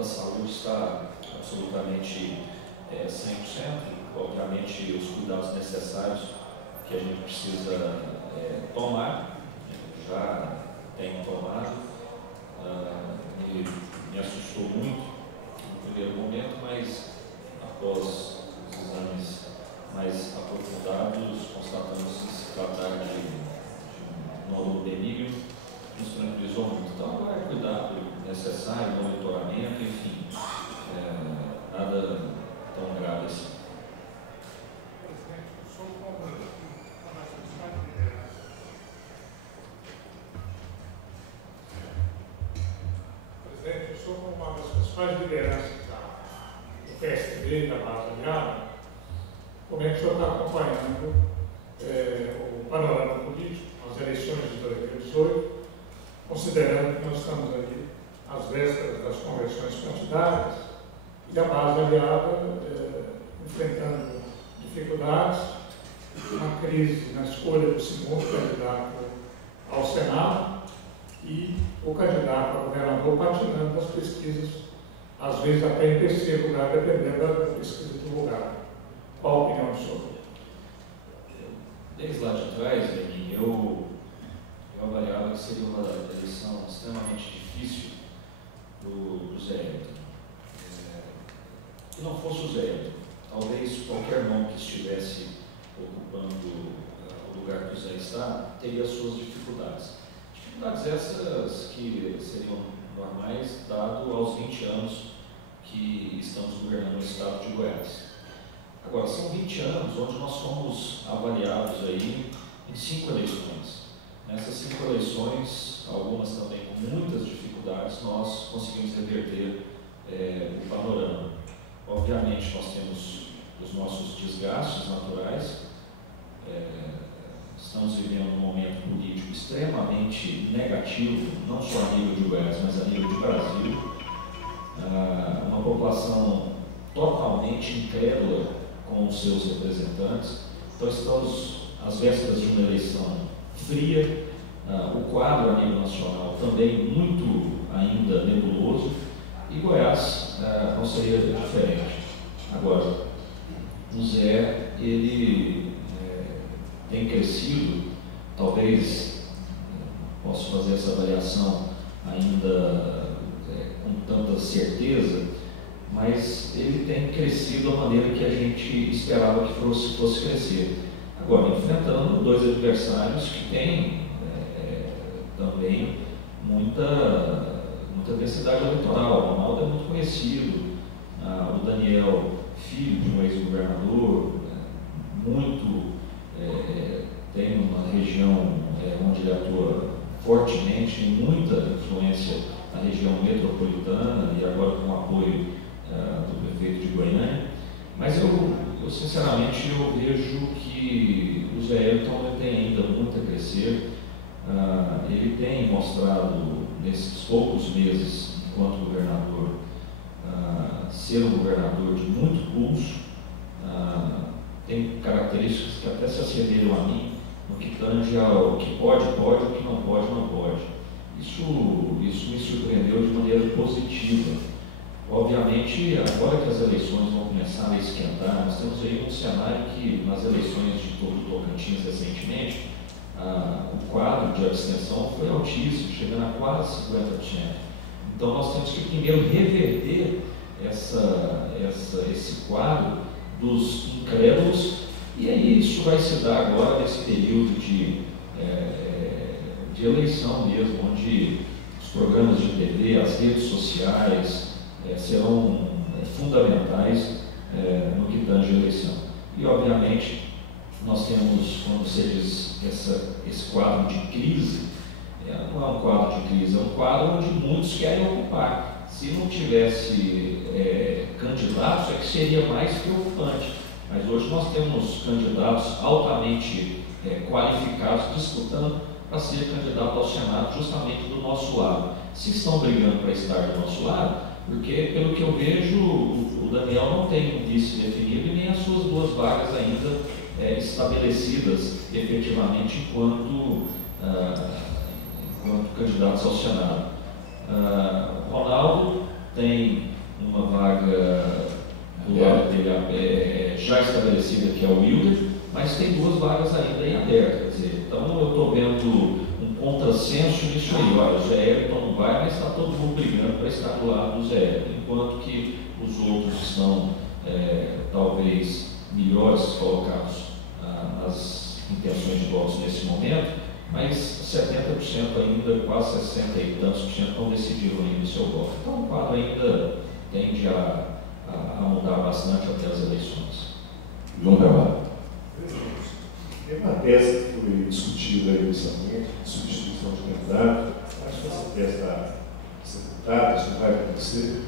da saúde está absolutamente 100%. Obviamente, os cuidados necessários que a gente precisa tomar, já tenho tomado, e me assustou muito no primeiro momento, mas após os exames mais aprofundados, constatamos que se tratar de um nódulo benigno, nos tranquilizou muito. Então, agora é cuidado necessário, monitoramento, enfim, nada tão grave assim. Presidente, eu sou uma das principais lideranças do PSDB, da base aliada. Como é que o senhor está acompanhando o panorama político, as eleições de 2018, considerando que nós estamos aí às vésperas das convenções partidárias e a base aliada enfrentando dificuldades, uma crise na escolha do segundo candidato ao Senado e o candidato a governador patinando nas pesquisas, às vezes até em terceiro lugar, dependendo da pesquisa divulgada. Qual a opinião do senhor? Desde lá de trás, Lenin, eu avaliava que seria uma eleição extremamente difícil do Zé Elton. Se não fosse o Zé Elton, talvez qualquer nome que estivesse ocupando o lugar que o Zé está, teria suas dificuldades. Dificuldades essas que seriam normais, dado aos 20 anos que estamos governando o estado de Goiás. Agora, são 20 anos onde nós fomos avaliados aí em 5 eleições. Nessas 5 eleições, algumas também com muitas dificuldades, nós conseguimos reverter o panorama. Obviamente, nós temos os nossos desgastes naturais, estamos vivendo um momento político extremamente negativo, não só a nível de Goiás, mas a nível de Brasil. Uma população totalmente incrédula com os seus representantes. Então, estamos às vésperas de uma eleição fria, o quadro a nível nacional também muito ainda nebuloso, e Goiás não seria diferente. Agora, o Zé, ele tem crescido, talvez posso fazer essa avaliação ainda com tanta certeza, mas ele tem crescido da maneira que a gente esperava que fosse crescer. Agora, enfrentando 2 adversários que têm também muita densidade eleitoral. O Ronaldo é muito conhecido, o Daniel, filho de um ex-governador, tem uma região onde ele atua fortemente, tem muita influência na região metropolitana e agora com o apoio do prefeito de Goiânia. Mas eu sinceramente vejo que o Zé Elton tem ainda muito a crescer. Ele tem mostrado nesses poucos meses enquanto governador ser um governador de muito pulso, tem características que até se assemelham a mim no que tange ao que pode, o que não pode. Isso me surpreendeu de maneira positiva. Obviamente, agora que as eleições vão começar a esquentar, nós temos aí um cenário que, nas eleições de todo o Tocantins recentemente, o quadro de abstenção foi altíssimo, chegando a quase 50%. Então, nós temos que primeiro reverter esse quadro dos incrédulos, e aí isso vai se dar agora nesse período de eleição mesmo, onde os programas de TV, as redes sociais serão fundamentais no que tange a eleição. E, obviamente, nós temos, quando você diz esse quadro de crise, não é um quadro de crise, é um quadro onde muitos querem ocupar. Se não tivesse candidatos, é que seria mais preocupante. Mas hoje nós temos candidatos altamente qualificados disputando para ser candidato ao Senado justamente do nosso lado. Se estão brigando para estar do nosso lado, porque, pelo que eu vejo, o Daniel não tem um vice definido e nem as suas 2 vagas ainda estabelecidas efetivamente enquanto candidatos ao Senado. O Ronaldo tem estabelecida, que é o Wilder, mas tem 2 vagas ainda em aberto. Quer dizer, então eu estou vendo um contrassenso nisso aí. Olha, o Zé Elton não vai, mas está todo mundo brigando para estar do lado do Zé Elton, enquanto que os outros estão talvez melhores colocados nas intenções de votos nesse momento, mas 70% ainda, quase 60 e tantos por cento, não decidiram ainda o seu voto. Então o quadro ainda tende a mudar bastante até as eleições. João Carvalho. Tem uma tese que foi discutida inicialmente, de substituição de candidato. Acho que essa tese está sepultada, isso não vai acontecer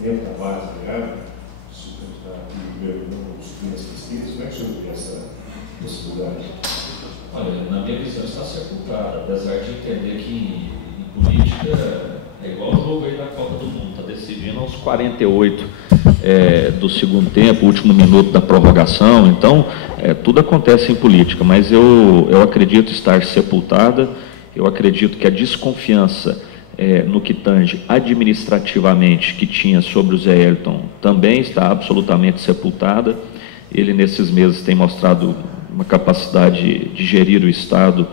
dentro da base ligada. Se o candidato do governo não subir as pesquisas, como é que o senhor vê essa possibilidade? Olha, na minha visão está sepultada, apesar de entender que em política é igual o jogo aí da Copa do Mundo, está decidindo aos 48 do segundo tempo, último minuto da prorrogação. Então, tudo acontece em política, mas eu acredito estar sepultada. Eu acredito que a desconfiança no que tange administrativamente que tinha sobre o Zé Elton também está absolutamente sepultada. Ele, nesses meses, tem mostrado uma capacidade de gerir o Estado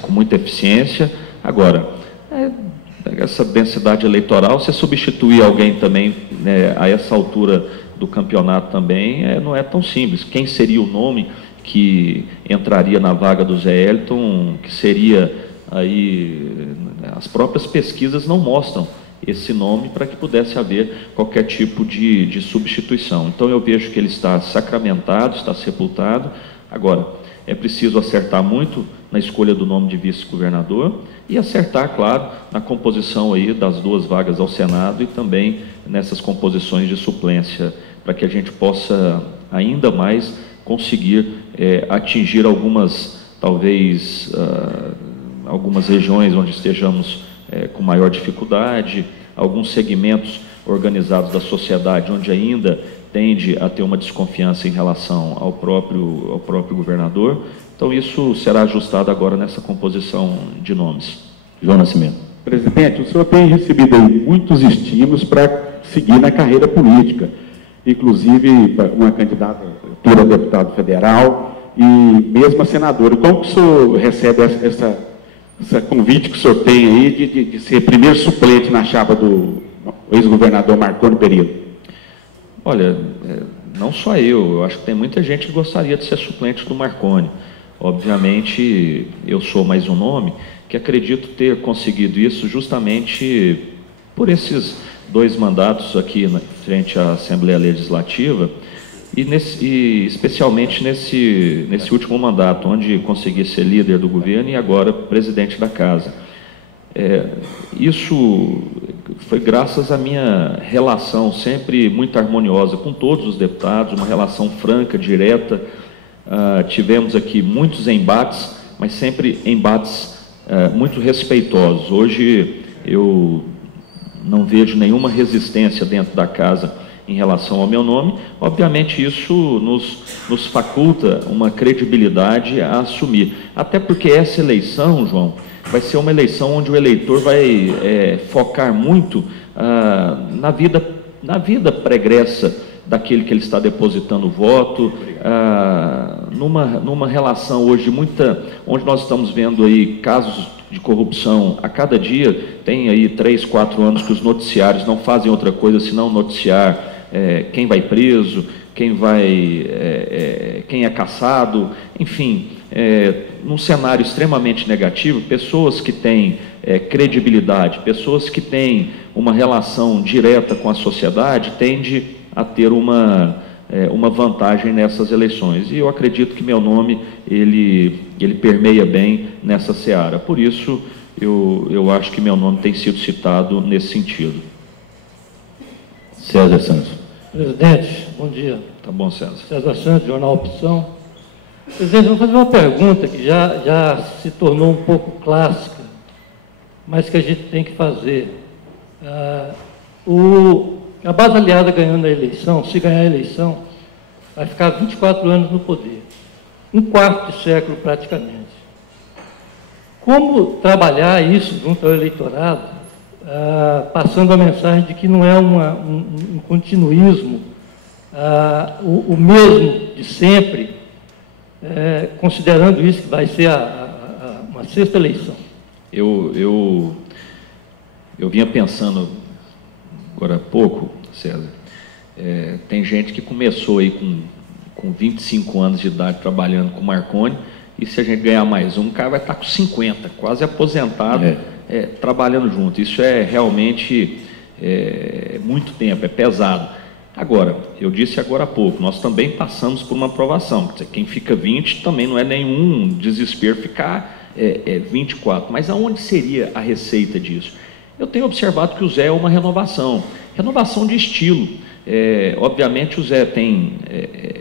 com muita eficiência. Agora, essa densidade eleitoral, você substituir alguém também a essa altura do campeonato também não é tão simples. Quem seria o nome que entraria na vaga do Zé Elton, que seria aí, as próprias pesquisas não mostram esse nome para que pudesse haver qualquer tipo de substituição. Então eu vejo que ele está sacramentado, está sepultado. Agora, é preciso acertar muito na escolha do nome de vice-governador e acertar, claro, na composição aí das 2 vagas ao Senado e também nessas composições de suplência, para que a gente possa ainda mais conseguir atingir algumas, talvez, algumas regiões onde estejamos com maior dificuldade, alguns segmentos organizados da sociedade onde ainda tende a ter uma desconfiança em relação ao próprio governador. Então isso será ajustado agora nessa composição de nomes. João Nascimento. Presidente, o senhor tem recebido aí muitos estímulos para seguir na carreira política, inclusive uma candidata a deputado federal e mesmo a senadora. Como que o senhor recebe essa convite que o senhor tem aí de ser primeiro suplente na chapa do ex-governador Marconi Perillo? Olha, não só eu acho que tem muita gente que gostaria de ser suplente do Marconi. Obviamente, eu sou mais um nome que acredito ter conseguido isso justamente por esses 2 mandatos aqui frente à Assembleia Legislativa e especialmente nesse último mandato, onde consegui ser líder do governo e agora presidente da casa. Isso foi graças à minha relação sempre muito harmoniosa com todos os deputados, uma relação franca, direta. Tivemos aqui muitos embates, mas sempre embates muito respeitosos. Hoje eu não vejo nenhuma resistência dentro da casa em relação ao meu nome. Obviamente isso nos faculta uma credibilidade a assumir, até porque essa eleição, João, vai ser uma eleição onde o eleitor vai focar muito na vida pregressa daquele que ele está depositando o voto, numa relação hoje onde nós estamos vendo aí casos de corrupção a cada dia. Tem aí 3, 4 anos que os noticiários não fazem outra coisa senão noticiar quem vai preso, quem é cassado, enfim, num cenário extremamente negativo. Pessoas que têm credibilidade, pessoas que têm uma relação direta com a sociedade, tendem a ter uma vantagem nessas eleições. E eu acredito que meu nome, ele permeia bem nessa seara. Por isso, eu acho que meu nome tem sido citado nesse sentido. César Santos. Presidente, bom dia. Tá bom, César. César Santos, Jornal Opção. Presidente, vou fazer uma pergunta que já se tornou um pouco clássica, mas que a gente tem que fazer. A base aliada ganhando a eleição, se ganhar a eleição, vai ficar 24 anos no poder. 1/4 de século praticamente. Como trabalhar isso junto ao eleitorado, passando a mensagem de que não é um continuismo o mesmo de sempre, considerando isso que vai ser uma sexta eleição? Eu vinha pensando agora há pouco, César, tem gente que começou aí com 25 anos de idade trabalhando com Marconi, e se a gente ganhar mais um, o cara vai estar com 50, quase aposentado, trabalhando junto. Isso é realmente muito tempo, é pesado. Agora, eu disse agora há pouco, nós também passamos por uma aprovação. Quer dizer, quem fica 20 também não é nenhum desespero ficar 24. Mas aonde seria a receita disso? Eu tenho observado que o Zé é uma renovação de estilo. Obviamente o Zé tem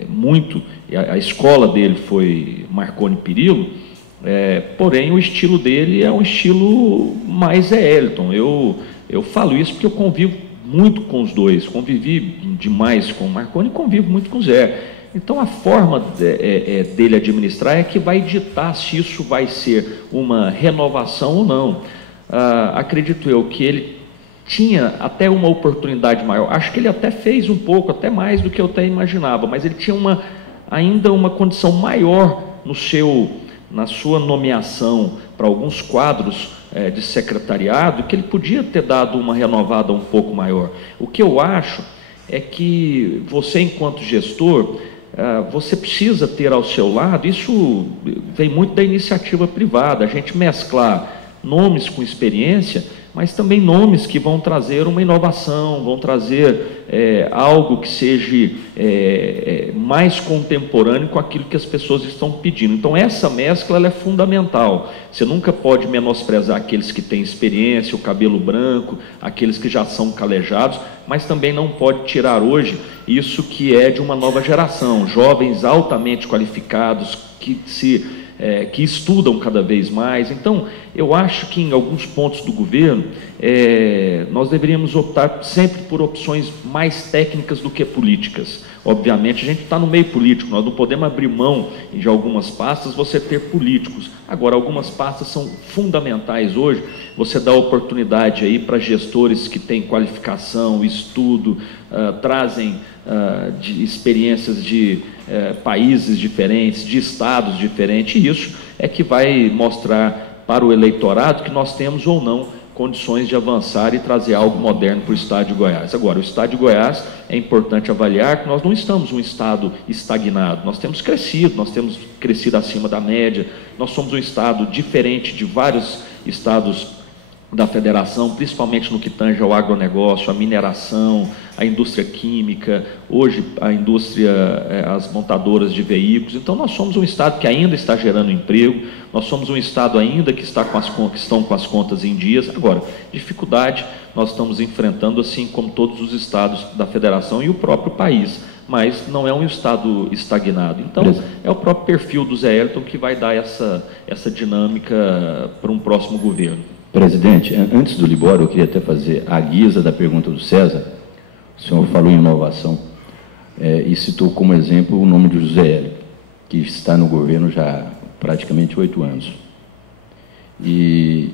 muito, a escola dele foi Marconi Perillo, porém o estilo dele é um estilo mais Elton. Eu falo isso porque eu convivo muito com os dois, convivi demais com o Marconi e convivo muito com o Zé. Então a forma dele administrar é que vai ditar se isso vai ser uma renovação ou não. Acredito eu que ele tinha até uma oportunidade maior, acho que ele até fez um pouco, até mais do que eu até imaginava, mas ele tinha ainda uma condição maior na sua nomeação para alguns quadros de secretariado, que ele podia ter dado uma renovada um pouco maior. O que eu acho é que você, enquanto gestor, você precisa ter ao seu lado, isso vem muito da iniciativa privada, a gente mesclar nomes com experiência, mas também nomes que vão trazer uma inovação, vão trazer algo que seja mais contemporâneo com aquilo que as pessoas estão pedindo. Então essa mescla ela é fundamental. Você nunca pode menosprezar aqueles que têm experiência, o cabelo branco, aqueles que já são calejados, mas também não pode tirar hoje isso que é de uma nova geração, jovens altamente qualificados que estudam cada vez mais. Então, eu acho que em alguns pontos do governo, nós deveríamos optar sempre por opções mais técnicas do que políticas. Obviamente, a gente está no meio político, nós não podemos abrir mão de algumas pastas, você ter políticos. Agora, algumas pastas são fundamentais hoje, você dá oportunidade aí para gestores que têm qualificação, estudo, trazem de experiências de países diferentes, de estados diferentes, e isso é que vai mostrar para o eleitorado que nós temos ou não condições de avançar e trazer algo moderno para o estado de Goiás. Agora, o estado de Goiás é importante avaliar que nós não estamos um estado estagnado, nós temos crescido acima da média, nós somos um estado diferente de vários estados da federação, principalmente no que tange ao agronegócio, a mineração, a indústria química, hoje a indústria, as montadoras de veículos. Então nós somos um estado que ainda está gerando emprego, nós somos um estado ainda que estão com as contas em dias. Agora, dificuldade nós estamos enfrentando, assim como todos os estados da federação e o próprio país, mas não é um estado estagnado. Então é o próprio perfil do Zé Elton que vai dar essa dinâmica para um próximo governo. Presidente, antes do Libório, eu queria até fazer a guisa da pergunta do César. O senhor falou em inovação e citou como exemplo o nome de José Hélio, que está no governo já há praticamente 8 anos. E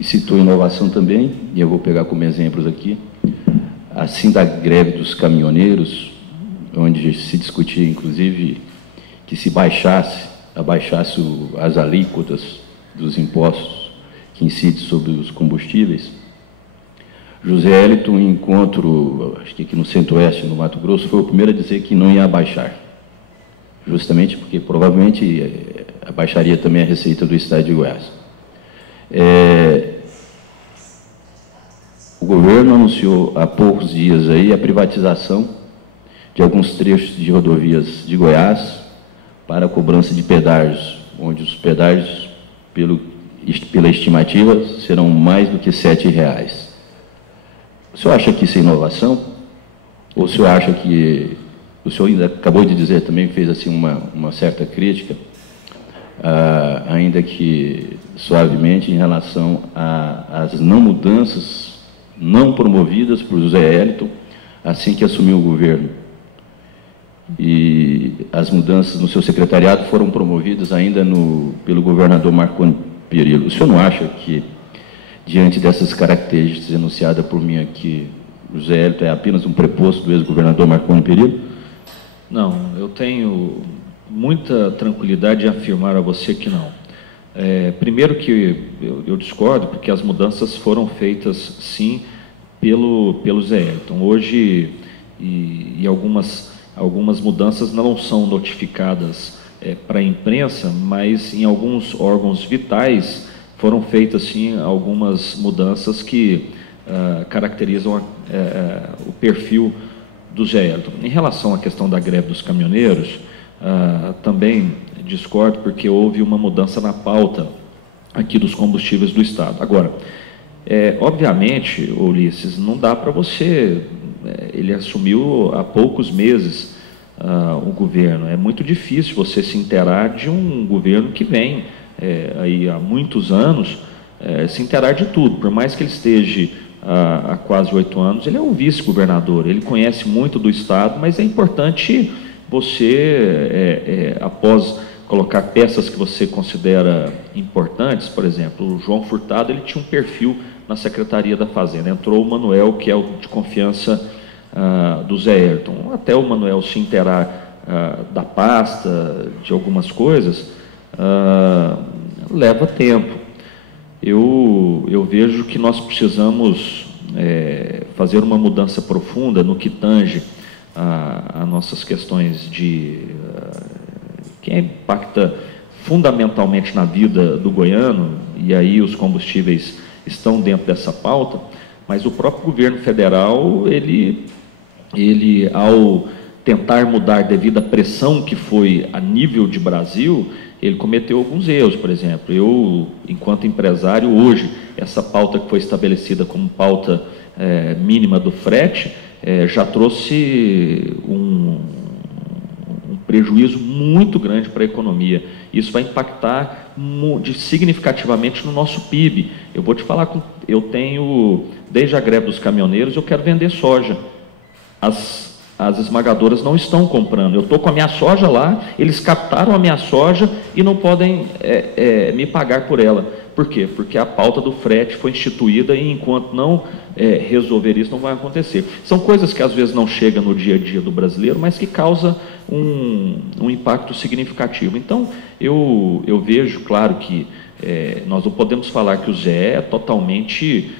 citou inovação também, e eu vou pegar como exemplos aqui, assim da greve dos caminhoneiros, onde se discutia, inclusive, que se abaixasse as alíquotas dos impostos que incide sobre os combustíveis. José Elton, em encontro, acho que aqui no Centro-Oeste, no Mato Grosso, foi o primeiro a dizer que não ia abaixar, justamente porque provavelmente abaixaria também a receita do estado de Goiás. O governo anunciou há poucos dias aí a privatização de alguns trechos de rodovias de Goiás para a cobrança de pedágios, onde os pedágios, pela estimativa, serão mais do que R$7. O senhor acha que isso é inovação? Ou o senhor acha que... O senhor ainda acabou de dizer também, fez assim uma certa crítica, ainda que suavemente, em relação às não mudanças não promovidas por José Elton assim que assumiu o governo. E as mudanças no seu secretariado foram promovidas ainda pelo governador Marconi Perillo. O senhor não acha que, diante dessas características enunciadas por mim aqui, José Hélito é apenas um preposto do ex-governador Marconi Perillo? Não, eu tenho muita tranquilidade de afirmar a você que não. Primeiro que eu discordo, porque as mudanças foram feitas, sim, pelo Zé Hélito. Hoje, e algumas mudanças não são notificadas para a imprensa, mas em alguns órgãos vitais foram feitas, sim, algumas mudanças que caracterizam o perfil do Zé Hélito. Em relação à questão da greve dos caminhoneiros, também discordo, porque houve uma mudança na pauta aqui dos combustíveis do Estado. Agora, obviamente, Ulisses, não dá para você... ele assumiu há poucos meses o governo. É muito difícil você se inteirar de um governo que vem aí há muitos anos, se inteirar de tudo. Por mais que ele esteja há quase 8 anos, ele é o vice-governador, ele conhece muito do Estado, mas é importante você, após colocar peças que você considera importantes, por exemplo, o João Furtado, ele tinha um perfil na Secretaria da Fazenda. Entrou o Manuel, que é o de confiança do Zé Hélito. Até o Manuel se inteirar da pasta, de algumas coisas, leva tempo. Eu vejo que nós precisamos fazer uma mudança profunda no que tange a nossas questões que impacta fundamentalmente na vida do goiano, e aí os combustíveis estão dentro dessa pauta, mas o próprio governo federal, ele ao tentar mudar devido à pressão que foi a nível de Brasil, ele cometeu alguns erros. Por exemplo, eu, enquanto empresário, hoje, essa pauta que foi estabelecida como pauta mínima do frete, já trouxe um prejuízo muito grande para a economia. Isso vai impactar significativamente no nosso PIB. Eu vou te falar, eu tenho, desde a greve dos caminhoneiros, eu quero vender soja. As esmagadoras não estão comprando. Eu estou com a minha soja lá, eles captaram a minha soja e não podem me pagar por ela. Por quê? Porque a pauta do frete foi instituída e enquanto não resolver isso, não vai acontecer. São coisas que às vezes não chegam no dia a dia do brasileiro, mas que causam um impacto significativo. Então, eu vejo, claro, que nós não podemos falar que o Zé é totalmente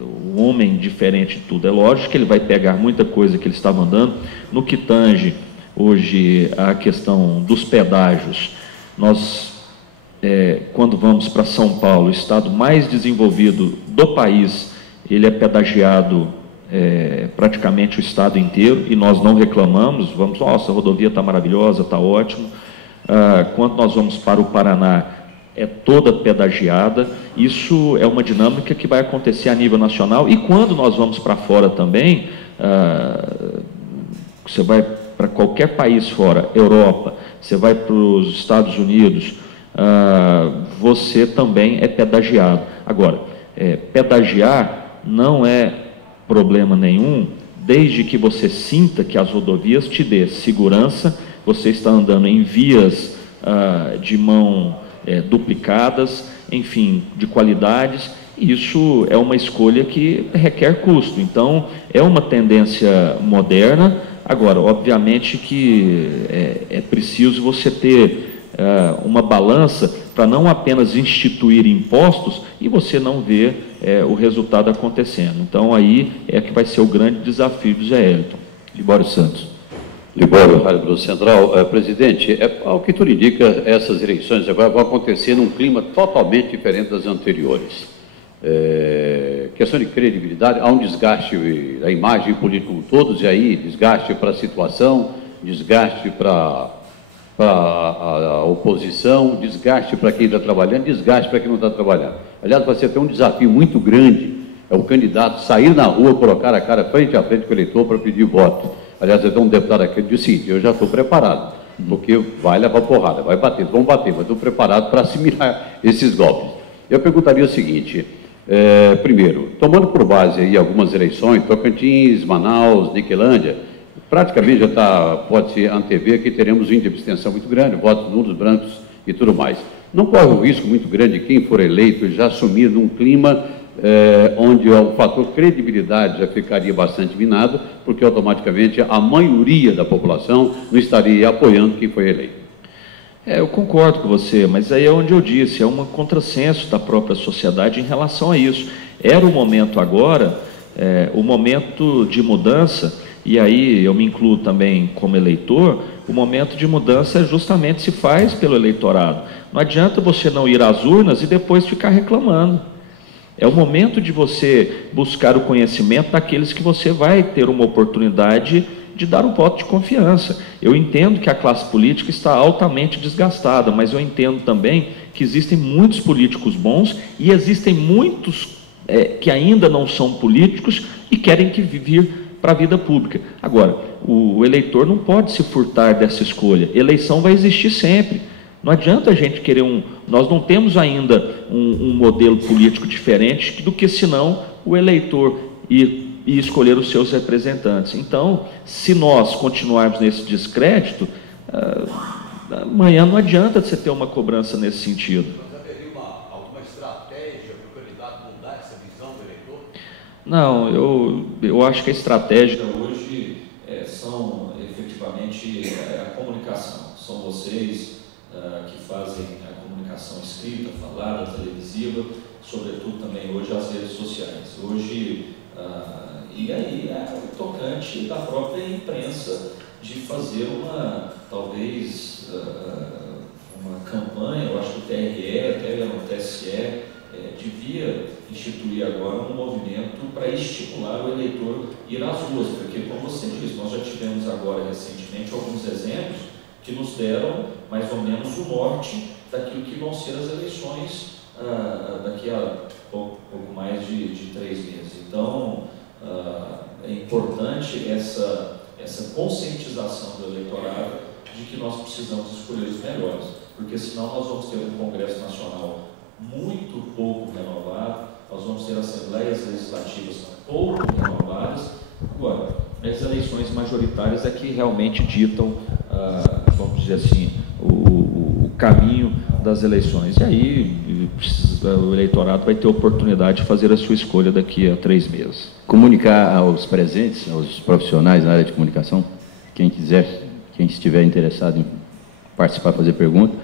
o homem diferente de tudo. É lógico que ele vai pegar muita coisa que ele está mandando. No que tange hoje a questão dos pedágios, nós, quando vamos para São Paulo, o estado mais desenvolvido do país, ele é pedagiado praticamente o estado inteiro, e nós não reclamamos. Vamos, nossa, a rodovia está maravilhosa, está ótimo. Quando nós vamos para o Paraná, é toda pedagiada. Isso é uma dinâmica que vai acontecer a nível nacional, e quando nós vamos para fora também, você vai para qualquer país fora, Europa, você vai para os Estados Unidos, você também é pedagiado. Agora, pedagiar não é problema nenhum, desde que você sinta que as rodovias te dê segurança, você está andando em vias de mão duplicadas, enfim, de qualidades. Isso é uma escolha que requer custo. Então, é uma tendência moderna. Agora, obviamente que é preciso você ter uma balança para não apenas instituir impostos e você não ver o resultado acontecendo. Então, aí é que vai ser o grande desafio do Zé Hélito. Libório Santos. Libório, Rádio Globo Central. Presidente, ao que tudo indica, essas eleições agora vão acontecer num clima totalmente diferente das anteriores. Questão de credibilidade, há um desgaste da imagem política como todos, e aí desgaste para a situação, desgaste para a oposição, desgaste para quem está trabalhando, desgaste para quem não está trabalhando. Aliás, vai ser até um desafio muito grande o candidato sair na rua, colocar a cara frente a frente com o eleitor para pedir voto. Aliás, até um deputado aqui disse: eu já estou preparado, porque vai levar porrada, vai bater, vão bater, mas estou preparado para assimilar esses golpes. Eu perguntaria o seguinte: primeiro, tomando por base aí algumas eleições, Tocantins, Manaus, Niquelândia, praticamente já pode-se antever que teremos um índice de abstenção muito grande, votos nulos, brancos e tudo mais. Não corre um risco muito grande de quem for eleito já assumir num clima onde o fator credibilidade já ficaria bastante minado, porque automaticamente a maioria da população não estaria apoiando quem foi eleito. Eu concordo com você, mas aí é onde eu disse, é um contrassenso da própria sociedade em relação a isso. Era o momento agora, o momento de mudança, e aí eu me incluo também como eleitor, o momento de mudança justamente se faz pelo eleitorado. Não adianta você não ir às urnas e depois ficar reclamando. É o momento de você buscar o conhecimento daqueles que você vai ter uma oportunidade de dar um voto de confiança. Eu entendo que a classe política está altamente desgastada, mas eu entendo também que existem muitos políticos bons e existem muitos que ainda não são políticos e querem vir para a vida pública. Agora, o eleitor não pode se furtar dessa escolha. Eleição vai existir sempre. Não adianta a gente querer nós não temos ainda um modelo político diferente do que senão o eleitor ir e escolher os seus representantes. Então, se nós continuarmos nesse descrédito, amanhã não adianta você ter uma cobrança nesse sentido. Mas haveria alguma estratégia para o candidato mudar essa visão do eleitor? Não, eu acho que a estratégia hoje são efetivamente a comunicação. São vocês que fazem a comunicação escrita, falada, televisiva, sobretudo também hoje as redes sociais. Hoje, e aí o tocante da própria imprensa de fazer talvez uma campanha. Eu acho que o TRE, até o TSE, devia instituir agora um movimento para estimular o eleitor a ir às ruas, porque, como você disse, nós já tivemos agora recentemente alguns exemplos que nos deram mais ou menos o norte daquilo que vão ser as eleições daqui a pouco mais de 3 meses. Então, é importante essa conscientização do eleitorado de que nós precisamos escolher os melhores, porque senão nós vamos ter um Congresso Nacional muito pouco renovado, nós vamos ter assembleias legislativas pouco renovadas. Agora, as eleições majoritárias é que realmente ditam, vamos dizer assim, o caminho das eleições. E aí o eleitorado vai ter oportunidade de fazer a sua escolha daqui a 3 meses. Comunicar aos presentes, aos profissionais na área de comunicação, quem estiver interessado em participar, fazer pergunta,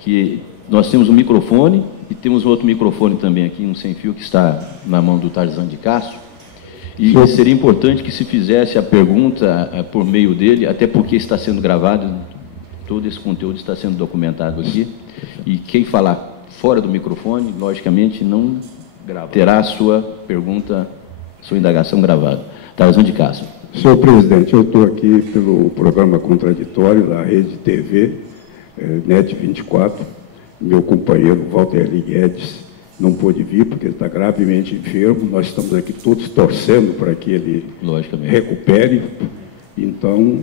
que nós temos um microfone e temos outro microfone também aqui, um sem fio, que está na mão do Tarzan de Castro. E seria importante que se fizesse a pergunta por meio dele, até porque está sendo gravado, todo esse conteúdo está sendo documentado aqui, e quem falar fora do microfone, logicamente, não terá a sua pergunta, sua indagação gravada. Tarzan de Castro. Senhor presidente, eu estou aqui pelo programa contraditório da Rede TV, NET 24, meu companheiro Walter Guedes não pôde vir porque ele está gravemente enfermo, nós estamos aqui todos torcendo para que ele recupere, então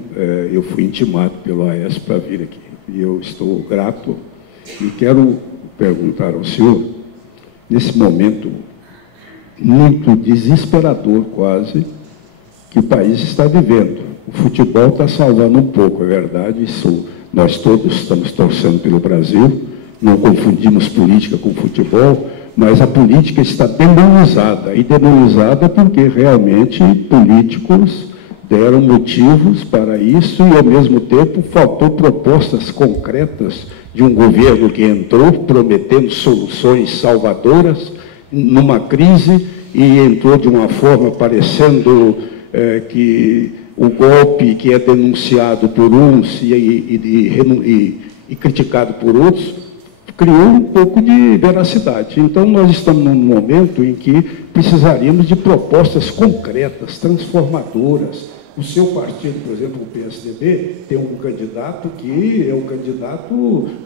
eu fui intimado pelo AES para vir aqui, e eu estou grato, e quero perguntar ao senhor, nesse momento muito desesperador quase, que o país está vivendo, o futebol está salvando um pouco, é verdade, isso nós todos estamos torcendo pelo Brasil, não confundimos política com futebol, mas a política está demonizada, e demonizada porque realmente políticos deram motivos para isso e, ao mesmo tempo, faltou propostas concretas de um governo que entrou prometendo soluções salvadoras numa crise e entrou de uma forma parecendo que o golpe que é denunciado por uns e criticado por outros criou um pouco de veracidade. Então, nós estamos num momento em que precisaríamos de propostas concretas, transformadoras. O seu partido, por exemplo, o PSDB, tem um candidato que é um candidato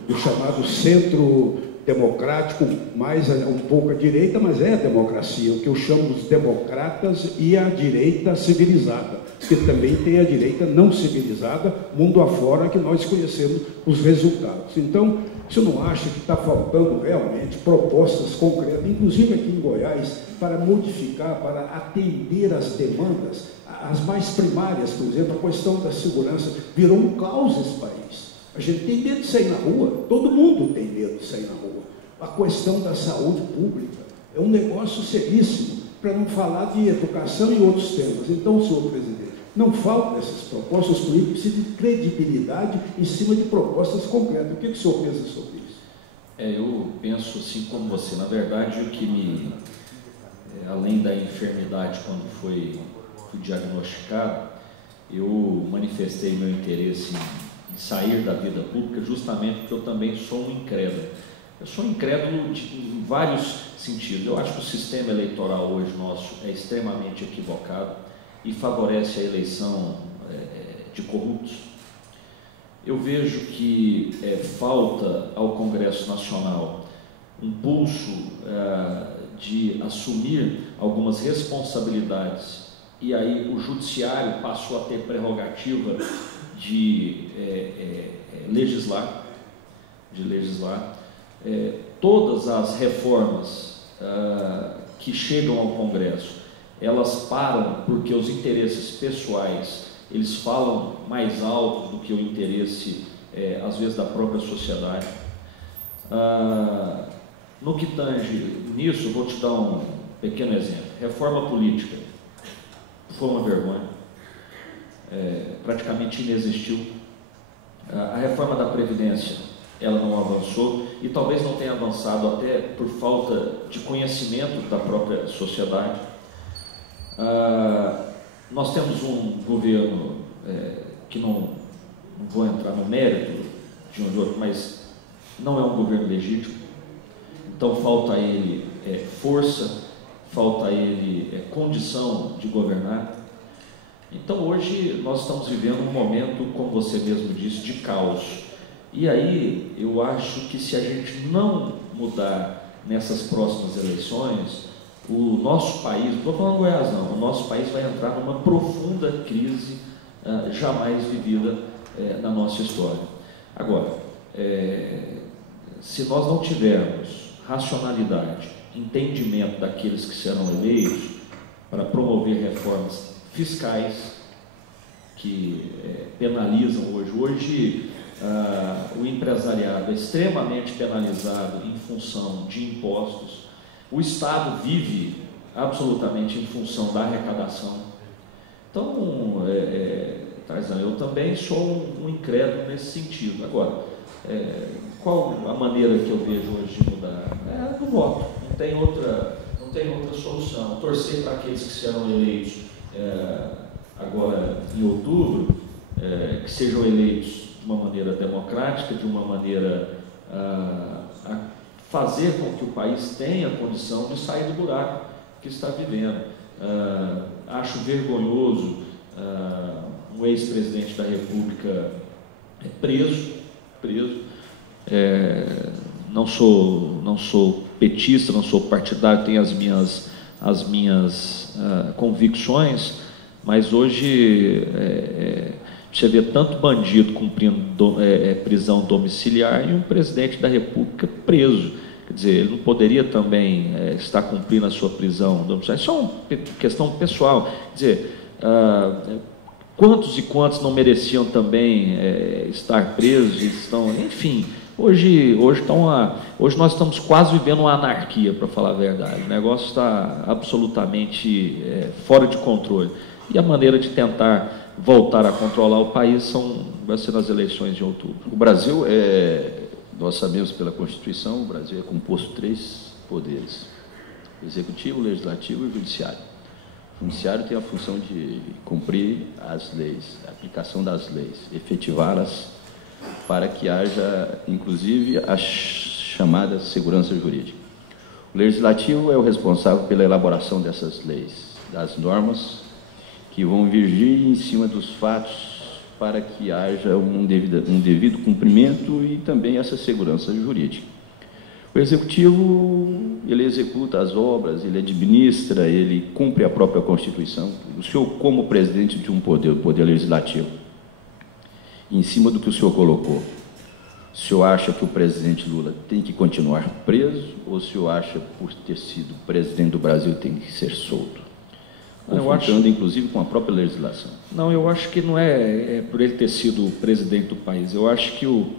do chamado centro democrático, mais um pouco à direita, mas é a democracia, o que eu chamo os democratas e a direita civilizada, porque também tem a direita não civilizada, mundo afora, que nós conhecemos os resultados. Então, você não acha que está faltando realmente propostas concretas, inclusive aqui em Goiás, para modificar, para atender às demandas, as mais primárias, por exemplo, a questão da segurança, virou um caos esse país. A gente tem medo de sair na rua, todo mundo tem medo de sair na rua. A questão da saúde pública, É um negócio seríssimo, para não falar de educação e outros temas. Então, senhor presidente, não faltam essas propostas políticas, precisa de credibilidade em cima de propostas concretas. O que o senhor pensa sobre isso? Eu penso assim como você. Na verdade, o que me, além da enfermidade, quando fui diagnosticado, eu manifestei meu interesse em sair da vida pública justamente porque eu também sou um incrédulo. Eu sou um incrédulo em vários sentidos. Eu acho que o sistema eleitoral hoje nosso é extremamente equivocado e favorece a eleição de corruptos. Eu vejo que falta ao Congresso Nacional um pulso de assumir algumas responsabilidades, e aí o Judiciário passou a ter prerrogativa de legislar. Todas as reformas que chegam ao Congresso, elas param porque os interesses pessoais, eles falam mais alto do que o interesse, às vezes, da própria sociedade. No que tange nisso, eu vou te dar um pequeno exemplo. Reforma política foi uma vergonha, praticamente inexistiu. A reforma da Previdência, ela não avançou, e talvez não tenha avançado até por falta de conhecimento da própria sociedade. Nós temos um governo que não vou entrar no mérito de um de outro, mas não é um governo legítimo. Então falta a ele força, falta a ele condição de governar. Então hoje nós estamos vivendo um momento, como você mesmo disse, de caos. E aí eu acho que se a gente não mudar nessas próximas eleições, o nosso país, não estou falando Goiás não, o nosso país vai entrar numa profunda crise jamais vivida na nossa história. Agora, se nós não tivermos racionalidade, entendimento daqueles que serão eleitos para promover reformas fiscais que penalizam hoje. Hoje o empresariado é extremamente penalizado em função de impostos. O Estado vive absolutamente em função da arrecadação. Então, Tarzan, eu também sou um incrédulo nesse sentido. Agora, qual a maneira que eu vejo hoje de mudar? Do voto. Não tem outra solução. Torcer para aqueles que serão eleitos agora em outubro, que sejam eleitos de uma maneira democrática, de uma maneira a fazer com que o país tenha condição de sair do buraco que está vivendo. Acho vergonhoso um ex-presidente da República preso. Não sou petista, não sou partidário, tenho as minhas convicções, mas hoje você vê tanto bandido cumprindo prisão domiciliar e um presidente da República preso. Quer dizer, ele não poderia também estar cumprindo a sua prisão domiciliar? Isso é uma questão pessoal. Quer dizer, quantos e quantos não mereciam também estar presos? Enfim, hoje nós estamos quase vivendo uma anarquia, para falar a verdade. O negócio está absolutamente fora de controle. E a maneira de tentar voltar a controlar o país vai ser nas eleições de outubro. O Brasil nós sabemos pela Constituição, o Brasil é composto de 3 poderes: executivo, legislativo e judiciário. O judiciário tem a função de cumprir as leis, a aplicação das leis, efetivá-las para que haja, inclusive, a chamada segurança jurídica. O legislativo é o responsável pela elaboração dessas leis, das normas que vão vigir em cima dos fatos para que haja um devido cumprimento e também essa segurança jurídica. O executivo, ele executa as obras, ele administra, ele cumpre a própria Constituição. O senhor, como presidente de um poder, o poder legislativo, em cima do que o senhor colocou, o senhor acha que o presidente Lula tem que continuar preso ou o senhor acha, por ter sido presidente do Brasil, tem que ser solto? Confrontando, inclusive, com a própria legislação. Não, eu acho que não é por ele ter sido presidente do país. Eu acho que o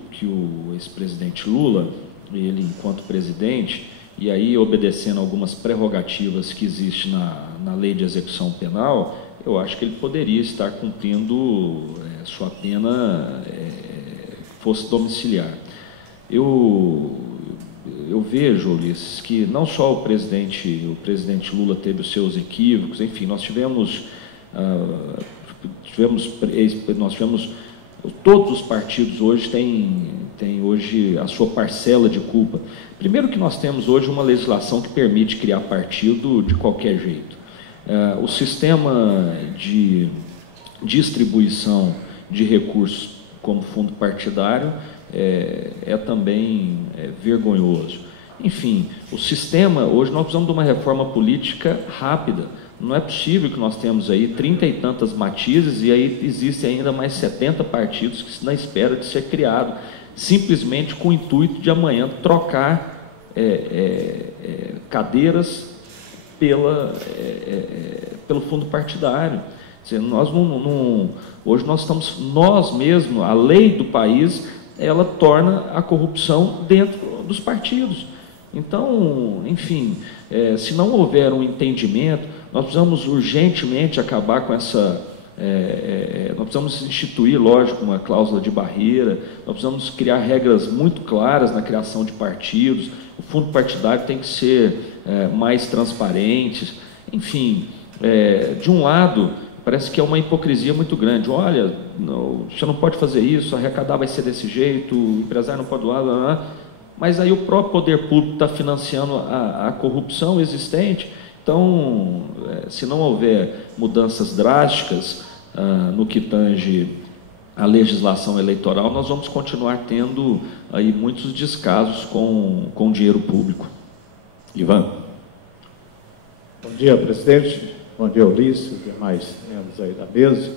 ex-presidente Lula, ele enquanto presidente, e aí obedecendo algumas prerrogativas que existem na lei de execução penal, eu acho que ele poderia estar cumprindo sua pena fosse domiciliar. Eu vejo, Ulisses, que não só o presidente Lula teve os seus equívocos, enfim, nós tivemos todos os partidos hoje têm hoje a sua parcela de culpa. Primeiro que nós temos hoje uma legislação que permite criar partido de qualquer jeito. O sistema de distribuição de recursos como fundo partidário também vergonhoso. Enfim, o sistema, hoje nós precisamos de uma reforma política rápida. Não é possível que nós temos aí 30 e tantas matizes e aí existem ainda mais 70 partidos que estão na espera de ser criado, simplesmente com o intuito de amanhã trocar cadeiras pelo fundo partidário. Hoje nós mesmos, a lei do país, ela torna a corrupção dentro dos partidos. Então, enfim, se não houver um entendimento, nós precisamos urgentemente acabar com essa... nós precisamos instituir, lógico, uma cláusula de barreira, nós precisamos criar regras muito claras na criação de partidos, o fundo partidário tem que ser mais transparente, enfim, de um lado, parece que é uma hipocrisia muito grande. Olha, você não pode fazer isso, arrecadar vai ser desse jeito, o empresário não pode doar, mas aí o próprio poder público está financiando a corrupção existente. Então, se não houver mudanças drásticas no que tange a legislação eleitoral, nós vamos continuar tendo aí muitos descasos com dinheiro público. Ivan. Bom dia, presidente. Bom dia, Ulisses, e demais membros aí da mesa.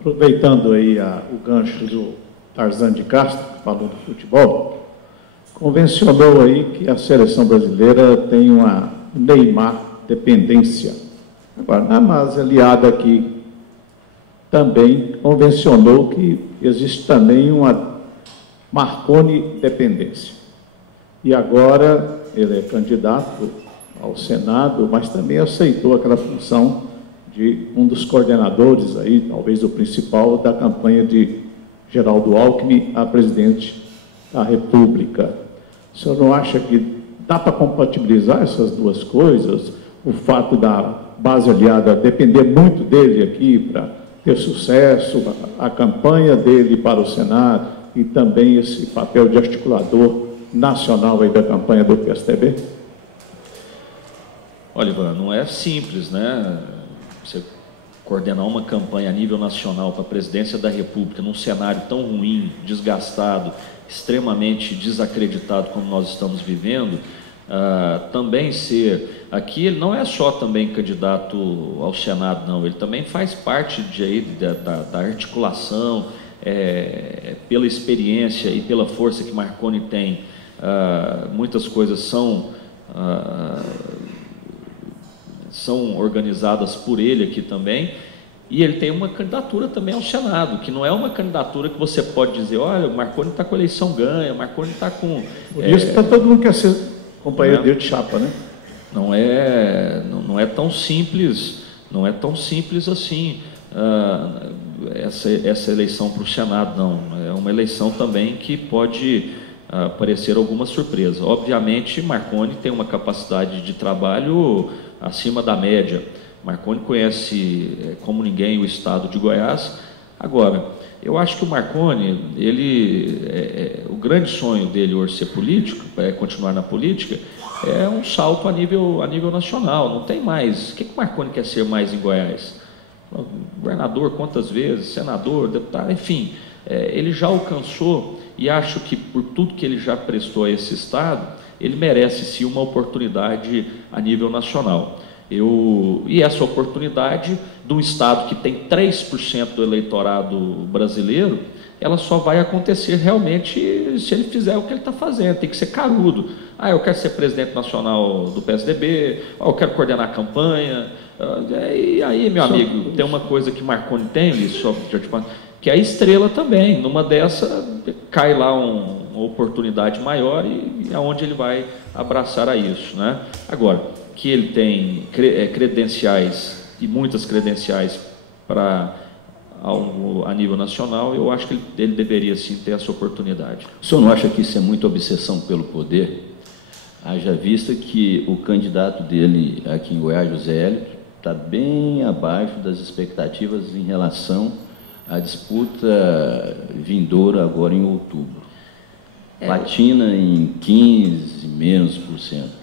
Aproveitando aí o gancho do Tarzan de Castro, que falou do futebol, convencionou aí que a seleção brasileira tem uma Neymar dependência. Agora, na base aliada aqui, também convencionou que existe também uma Marconi dependência. E agora ele é candidato ao Senado, mas também aceitou aquela função de um dos coordenadores aí, talvez o principal, da campanha de Geraldo Alckmin a presidente da República. O senhor não acha que dá para compatibilizar essas duas coisas? O fato da base aliada depender muito dele aqui para ter sucesso, a campanha dele para o Senado e também esse papel de articulador nacional aí da campanha do PSDB? Olha, Ivan, não é simples, né? Você coordenar uma campanha a nível nacional para a presidência da República num cenário tão ruim, desgastado, extremamente desacreditado como nós estamos vivendo, também ser... Aqui ele não é só também candidato ao Senado, não, ele também faz parte da articulação, pela experiência e pela força que Marconi tem. Muitas coisas são organizadas por ele aqui também, e ele tem uma candidatura também ao Senado, que não é uma candidatura que você pode dizer, olha, o Marconi está com a eleição ganha, o Marconi está com... Por isso que todo mundo quer ser companheiro dele de chapa, né? Não é tão simples, não é tão simples assim essa eleição para o Senado, não. É uma eleição também que pode aparecer alguma surpresa. Obviamente, Marconi tem uma capacidade de trabalho acima da média. Marconi conhece como ninguém o estado de Goiás. Agora, eu acho que o Marconi, o grande sonho dele hoje ser político, continuar na política, é um salto a nível nacional, não tem mais. O que o Marconi quer ser mais em Goiás? Governador quantas vezes, senador, deputado, enfim, ele já alcançou, e acho que por tudo que ele já prestou a esse estado, ele merece sim uma oportunidade a nível nacional. E essa oportunidade de um estado que tem 3% do eleitorado brasileiro, ela só vai acontecer realmente se ele fizer o que ele está fazendo, tem que ser carudo. Eu quero ser presidente nacional do PSDB, eu quero coordenar a campanha. E aí, meu amigo, tem uma coisa que Marconi tem, que é a estrela também. Numa dessa, cai lá um uma oportunidade maior e aonde ele vai abraçar a isso, né? Agora, que ele tem credenciais e muitas credenciais para algo a nível nacional, eu acho que ele deveria sim ter essa oportunidade. O senhor não acha que isso é muita obsessão pelo poder? Haja vista que o candidato dele aqui em Goiás, José Hélio, está bem abaixo das expectativas em relação à disputa vindoura agora em outubro. Patina em 15%, menos por cento.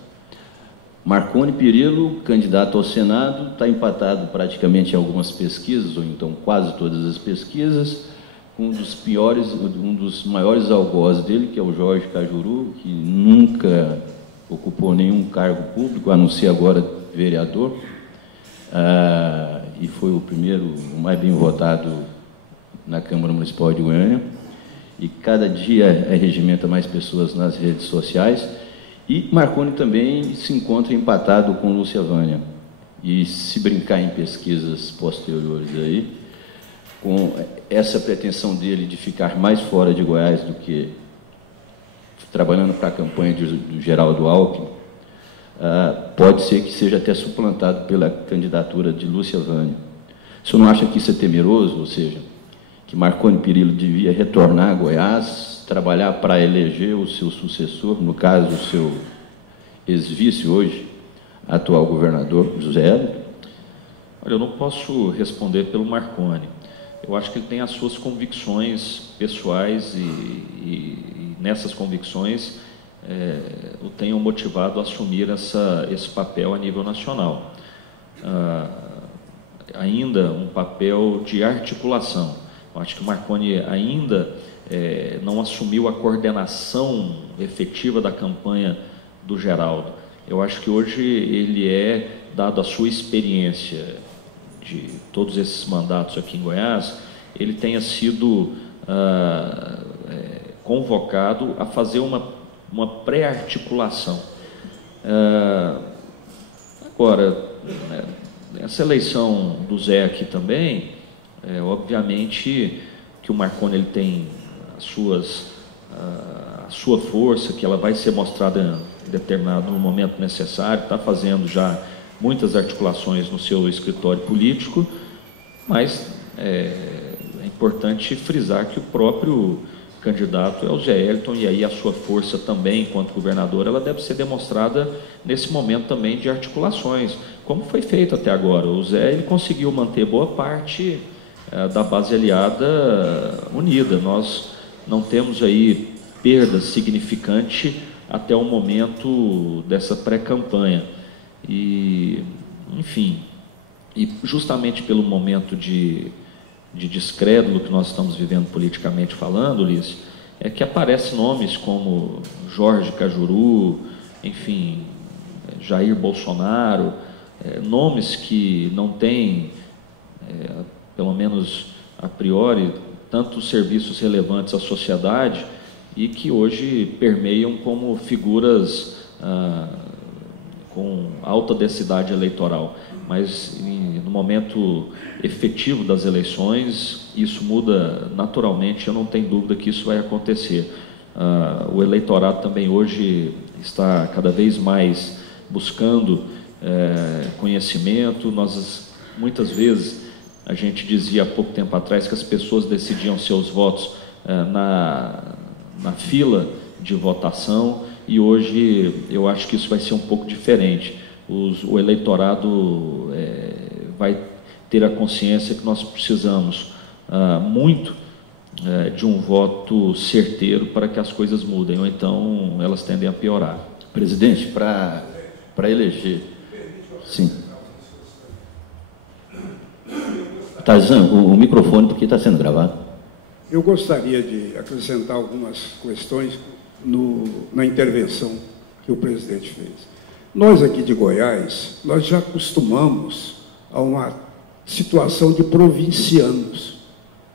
Marconi Perillo, candidato ao Senado, está empatado praticamente em algumas pesquisas, ou então quase todas as pesquisas, com um dos maiores algozes dele, que é o Jorge Cajuru, que nunca ocupou nenhum cargo público, a não ser agora vereador, e foi o mais bem votado na Câmara Municipal de Goiânia, e cada dia regimenta mais pessoas nas redes sociais. E Marconi também se encontra empatado com Lúcia Vânia. E se brincar em pesquisas posteriores aí, com essa pretensão dele de ficar mais fora de Goiás do que trabalhando para a campanha do Geraldo Alckmin, pode ser que seja até suplantado pela candidatura de Lúcia Vânia. O senhor não acha que isso é temeroso? Ou seja, que Marconi Perillo devia retornar a Goiás, trabalhar para eleger o seu sucessor, no caso, o seu ex-vice hoje, atual governador, José Hélio? Olha, eu não posso responder pelo Marconi. Eu acho que ele tem as suas convicções pessoais e nessas convicções o tenham motivado a assumir esse papel a nível nacional. Ainda um papel de articulação. Eu acho que o Marconi ainda não assumiu a coordenação efetiva da campanha do Geraldo. Eu acho que hoje ele dado a sua experiência de todos esses mandatos aqui em Goiás, ele tenha sido convocado a fazer uma pré-articulação. Agora, essa eleição do Zé aqui também, obviamente que o Marconi ele tem a sua força, que ela vai ser mostrada no momento necessário, está fazendo já muitas articulações no seu escritório político, mas é importante frisar que o próprio candidato é o Zé Elton, e aí a sua força também, enquanto governador, ela deve ser demonstrada nesse momento também de articulações, como foi feito até agora. O Zé ele conseguiu manter boa parte da base aliada unida. Nós não temos aí perda significante até o momento dessa pré-campanha. E, enfim, e justamente pelo momento de descrédito que nós estamos vivendo politicamente falando, Ulisses, é que aparecem nomes como Jorge Cajuru, enfim, Jair Bolsonaro, nomes que não têm, pelo menos a priori, tantos serviços relevantes à sociedade e que hoje permeiam como figuras com alta densidade eleitoral. Mas no momento efetivo das eleições, isso muda naturalmente, eu não tenho dúvida que isso vai acontecer. O eleitorado também hoje está cada vez mais buscando conhecimento. Muitas vezes, a gente dizia há pouco tempo atrás que as pessoas decidiam seus votos na fila de votação, e hoje eu acho que isso vai ser um pouco diferente. O eleitorado vai ter a consciência que nós precisamos muito de um voto certeiro para que as coisas mudem, ou então elas tendem a piorar. Presidente, para eleger... Sim. Tarzan, o microfone, porque está sendo gravado. Eu gostaria de acrescentar algumas questões na intervenção que o presidente fez. Nós aqui de Goiás, nós já acostumamos a uma situação de provincianos,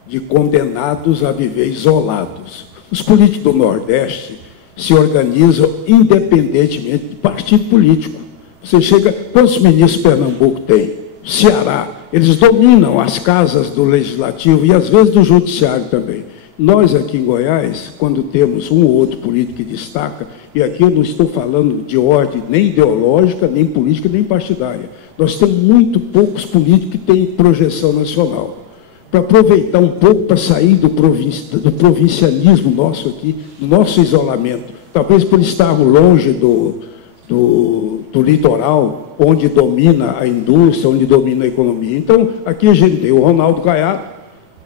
de condenados a viver isolados. Os políticos do Nordeste se organizam independentemente de partido político. Você chega, quantos ministros Pernambuco tem? Ceará, eles dominam as casas do Legislativo e às vezes do Judiciário também. Nós aqui em Goiás, quando temos um ou outro político que destaca, e aqui eu não estou falando de ordem nem ideológica, nem política, nem partidária, nós temos muito poucos políticos que têm projeção nacional. Para aproveitar um pouco, para sair do provincialismo nosso aqui, do nosso isolamento, talvez por estarmos longe do litoral, onde domina a indústria, onde domina a economia. Então, aqui a gente tem o Ronaldo Caiado,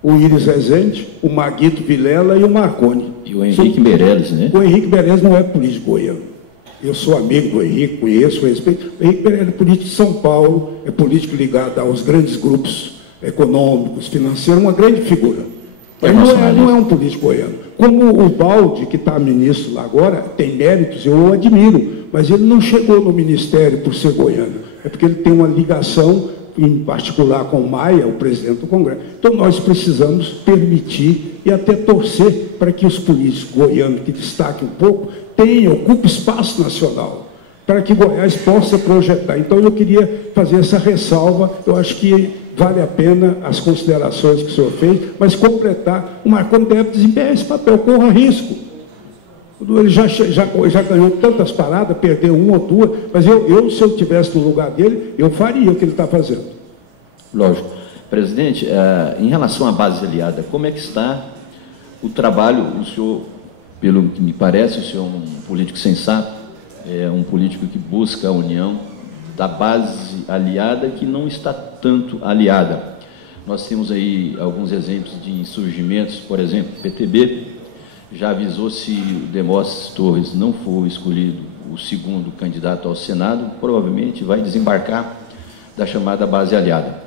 o Íris Rezende, o Maguito Vilela e o Marconi. E o Henrique Meirelles, né? O Henrique Meirelles não é político goiano. Eu sou amigo do Henrique, conheço, respeito. O Henrique Meirelles é político de São Paulo, é político ligado aos grandes grupos econômicos, financeiros, uma grande figura. Mas não é um político goiano. Como o Baldi, que está ministro lá agora, tem méritos, eu o admiro, mas ele não chegou no ministério por ser goiano. É porque ele tem uma ligação, em particular com o Maia, o presidente do Congresso. Então nós precisamos permitir e até torcer para que os políticos goianos que destaquem um pouco ocupem espaço nacional, para que Goiás possa projetar. Então eu queria fazer essa ressalva, eu acho que vale a pena as considerações que o senhor fez, mas completar, o Marconi deve desempenhar esse papel, corra risco. Ele já ganhou tantas paradas, perdeu uma ou duas, mas se eu estivesse no lugar dele, eu faria o que ele está fazendo. Lógico. Presidente, em relação à base aliada, como é que está o trabalho? O senhor, pelo que me parece, o senhor é um político sensato, é um político que busca a união da base aliada, que não está tanto aliada. Nós temos aí alguns exemplos de insurgimentos, por exemplo, PTB, já avisou, se o Demóstenes Torres não for escolhido o segundo candidato ao Senado, provavelmente vai desembarcar da chamada base aliada.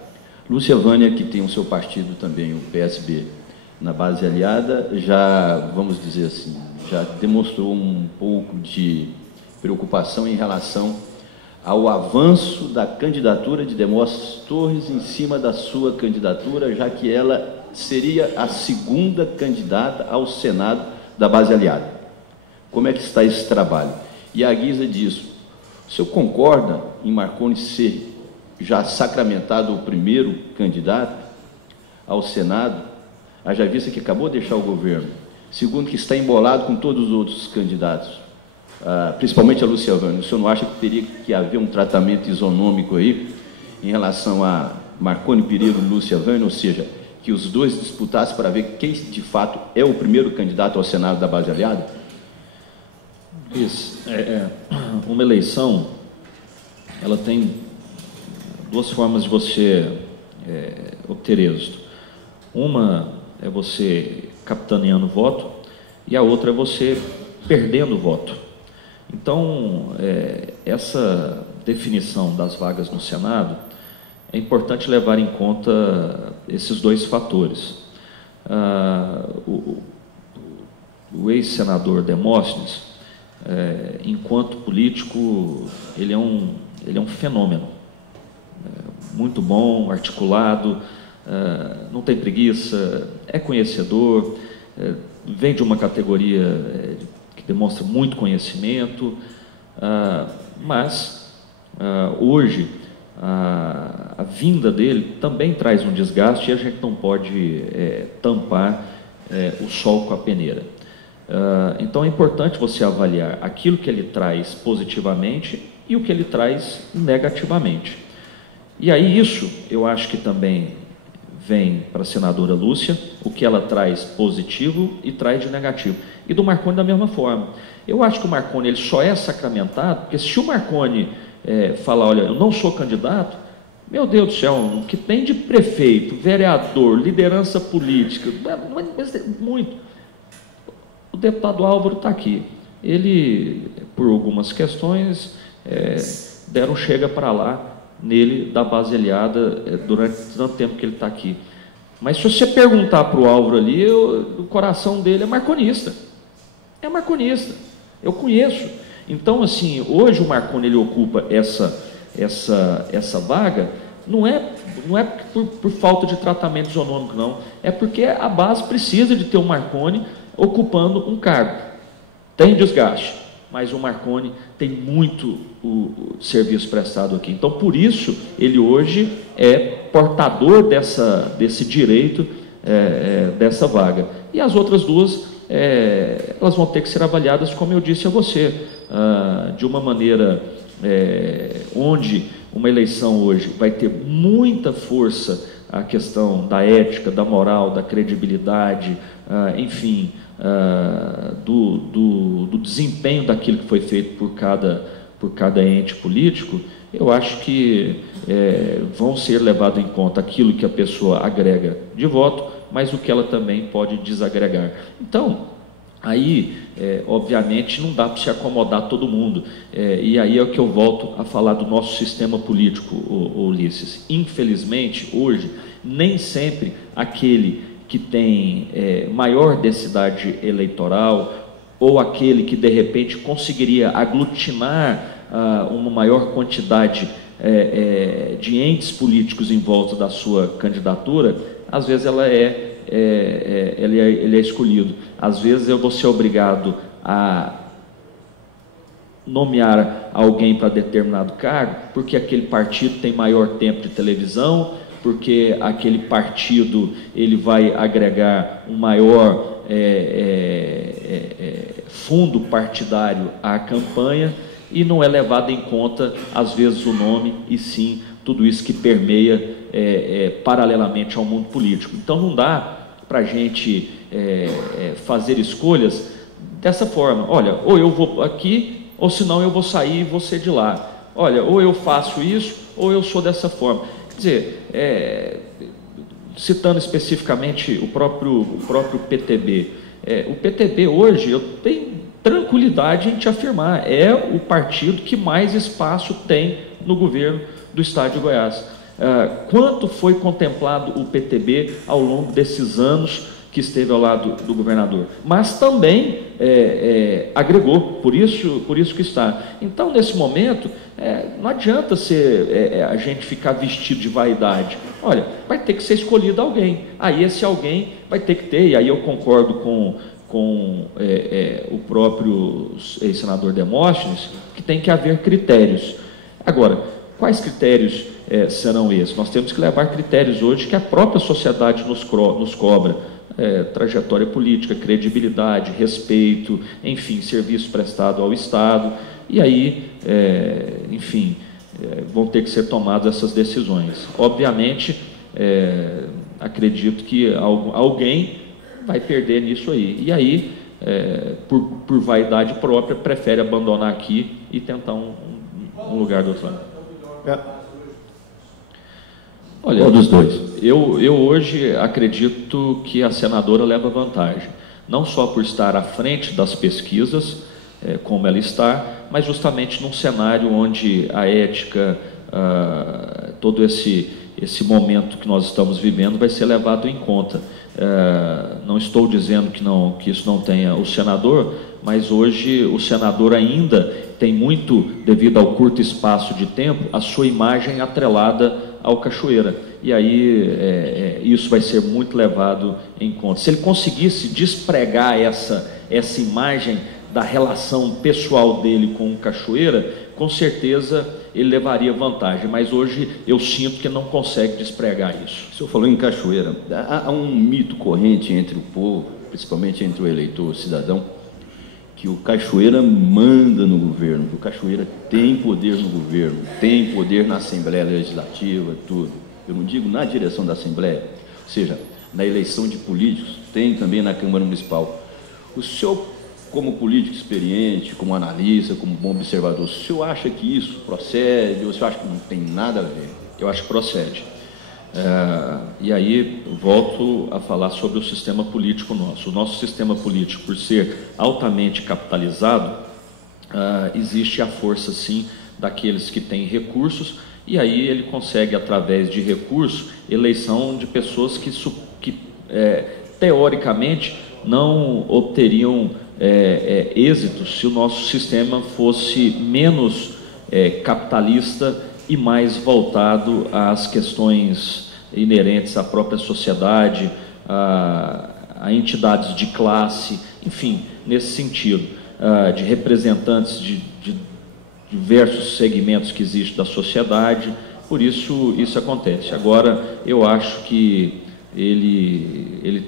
Lúcia Vânia, que tem o seu partido também, o PSB, na base aliada, já, vamos dizer assim, já demonstrou um pouco de preocupação em relação ao avanço da candidatura de Demóstenes Torres em cima da sua candidatura, já que ela seria a segunda candidata ao Senado da base aliada. Como é que está esse trabalho? E à guisa disso, o senhor concorda em Marconi ser já sacramentado o primeiro candidato ao Senado, haja vista que acabou de deixar o governo? Segundo, que está embolado com todos os outros candidatos, principalmente a Lúcia Vânia. O senhor não acha que teria que haver um tratamento isonômico aí em relação a Marconi Perillo e Lúcia Vânia, ou seja, que os dois disputassem para ver quem de fato é o primeiro candidato ao Senado da base aliada? Isso. Uma eleição, ela tem duas formas de você obter êxito. Uma é você capitaneando o voto e a outra é você perdendo o voto. Então, essa definição das vagas no Senado, é importante levar em conta esses dois fatores. O ex-senador Demóstenes, enquanto político, ele é um fenômeno. Muito bom, articulado, não tem preguiça, é conhecedor, vem de uma categoria que demonstra muito conhecimento, mas hoje a vinda dele também traz um desgaste e a gente não pode tampar o sol com a peneira. Então é importante você avaliar aquilo que ele traz positivamente e o que ele traz negativamente. E aí isso eu acho que também vem para a senadora Lúcia, o que ela traz positivo e traz de negativo. E do Marconi da mesma forma. Eu acho que o Marconi ele só é sacramentado, porque se o Marconi falar, olha, eu não sou candidato, meu Deus do céu, o que tem de prefeito, vereador, liderança política, muito. O deputado Álvaro está aqui. Ele, por algumas questões, deram chega para lá nele da base aliada durante tanto tempo que ele está aqui. Mas se você perguntar para o Álvaro ali, o coração dele é marconista. É marconista. Eu conheço. Então, assim, hoje o Marconi ele ocupa essa vaga, não é por falta de tratamento isonômico, não. É porque a base precisa de ter o Marconi ocupando um cargo. Tem desgaste, mas o Marconi tem muito o serviço prestado aqui. Então, por isso, ele hoje é portador desse direito dessa vaga. E as outras duas, elas vão ter que ser avaliadas, como eu disse a você, de uma maneira onde uma eleição hoje vai ter muita força a questão da ética, da moral, da credibilidade, enfim, do desempenho daquilo que foi feito por cada ente político. Eu acho que vão ser levado em conta aquilo que a pessoa agrega de voto, mas o que ela também pode desagregar. Então, aí, obviamente, não dá para se acomodar todo mundo. E aí é o que eu volto a falar do nosso sistema político, Ulisses. Infelizmente, hoje, nem sempre aquele que tem maior densidade eleitoral ou aquele que, de repente, conseguiria aglutinar uma maior quantidade de entes políticos em volta da sua candidatura, às vezes ele é escolhido. Às vezes eu vou ser obrigado a nomear alguém para determinado cargo, porque aquele partido tem maior tempo de televisão, porque aquele partido ele vai agregar um maior fundo partidário à campanha, e não é levado em conta, às vezes, o nome, e sim tudo isso que permeia paralelamente ao mundo político. Então não dá para a gente fazer escolhas dessa forma. Olha, ou eu vou aqui, ou senão eu vou sair e vou ser de lá. Olha, ou eu faço isso, ou eu sou dessa forma. Quer dizer, citando especificamente o próprio PTB, o PTB hoje, eu tenho tranquilidade em te afirmar, é o partido que mais espaço tem no governo do Estado de Goiás. Quanto foi contemplado o PTB ao longo desses anos que esteve ao lado do governador? Mas também agregou, por isso que está. Então, nesse momento, não adianta a gente ficar vestido de vaidade. Olha, vai ter que ser escolhido alguém. Aí esse alguém vai ter que ter, e aí eu concordo com o próprio senador Demóstenes, que tem que haver critérios. Agora, quais critérios serão esses? Nós temos que levar critérios hoje que a própria sociedade nos cobra. Trajetória política, credibilidade, respeito, enfim, serviço prestado ao Estado, e aí, enfim, vão ter que ser tomadas essas decisões. Obviamente, acredito que alguém vai perder nisso aí. E aí, por vaidade própria, prefere abandonar aqui e tentar um lugar do outro lado. Olha, qual dos dois? Eu hoje acredito que a senadora leva vantagem, não só por estar à frente das pesquisas, como ela está, mas justamente num cenário onde a ética, todo esse momento que nós estamos vivendo vai ser levado em conta. Não estou dizendo que isso não tenha o senador, mas hoje o senador ainda tem muito, devido ao curto espaço de tempo, a sua imagem atrelada ao Cachoeira. E aí isso vai ser muito levado em conta. Se ele conseguisse despregar essa imagem da relação pessoal dele com o Cachoeira, com certeza ele levaria vantagem, mas hoje eu sinto que não consegue despregar isso. O senhor falou em Cachoeira. Há um mito corrente entre o povo, principalmente entre o eleitor, o cidadão, que o Cachoeira manda no governo, que o Cachoeira tem poder no governo, tem poder na Assembleia Legislativa, tudo. Eu não digo na direção da Assembleia, ou seja, na eleição de políticos, tem também na Câmara Municipal. O senhor, como político experiente, como analista, como bom observador, o senhor acha que isso procede ou o senhor acha que não tem nada a ver? Eu acho que procede. E aí volto a falar sobre o sistema político nosso. O nosso sistema político, por ser altamente capitalizado, existe a força, sim, daqueles que têm recursos, e aí ele consegue, através de recursos, eleição de pessoas que teoricamente, não obteriam êxitos se o nosso sistema fosse menos capitalista e mais voltado às questões inerentes à própria sociedade, a entidades de classe, enfim, nesse sentido, de representantes de diversos segmentos que existem da sociedade. Por isso isso acontece. Agora, eu acho que ele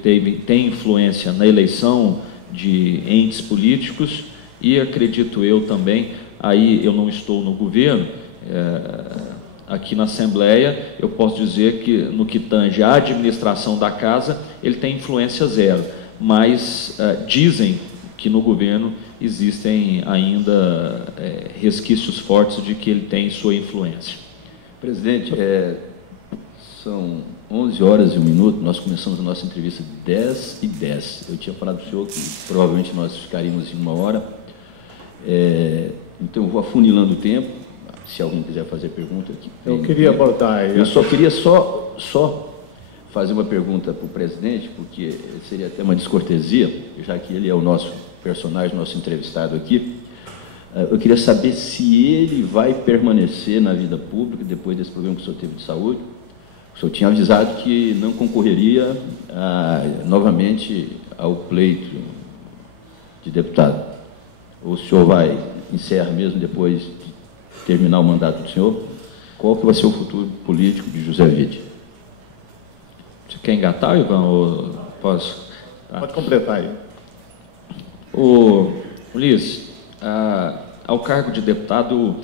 tem influência na eleição de entes políticos e, acredito eu também, aí eu não estou no governo, aqui na Assembleia, eu posso dizer que, no que tange à administração da casa, ele tem influência zero, mas dizem que no governo existem ainda resquícios fortes de que ele tem sua influência. Presidente, são 11h01, nós começamos a nossa entrevista 10h10. Eu tinha falado para o senhor que provavelmente nós ficaríamos em 1 hora, então eu vou afunilando o tempo, se alguém quiser fazer pergunta aqui. Eu queria abordar... Eu só queria só fazer uma pergunta para o presidente, porque seria até uma descortesia, já que ele é o nosso personagem, nosso entrevistado aqui. Eu queria saber se ele vai permanecer na vida pública depois desse problema que o senhor teve de saúde. O senhor tinha avisado que não concorreria novamente ao pleito de deputado. Ou o senhor encerra mesmo depois de terminar o mandato do senhor? Qual que vai ser o futuro político de José Witt? Você quer engatar, Ivan, ou posso? Tá. Pode completar aí. Ulisses, ao cargo de deputado,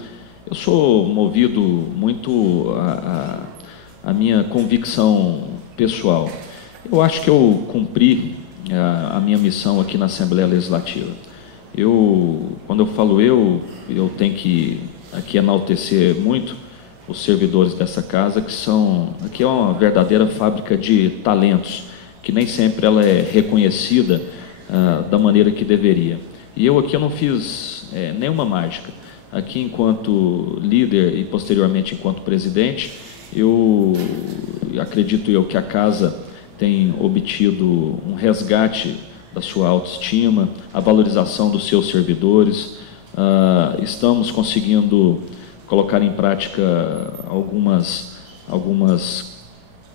eu sou movido muito a minha convicção pessoal. Eu acho que eu cumpri a minha missão aqui na Assembleia Legislativa. Quando eu falo eu tenho que aqui enaltecer muito os servidores dessa casa, aqui é uma verdadeira fábrica de talentos, que nem sempre ela é reconhecida da maneira que deveria. E eu não fiz nenhuma mágica. Aqui, enquanto líder e posteriormente enquanto presidente, acredito que a casa tem obtido um resgate da sua autoestima, a valorização dos seus servidores. Estamos conseguindo colocar em prática algumas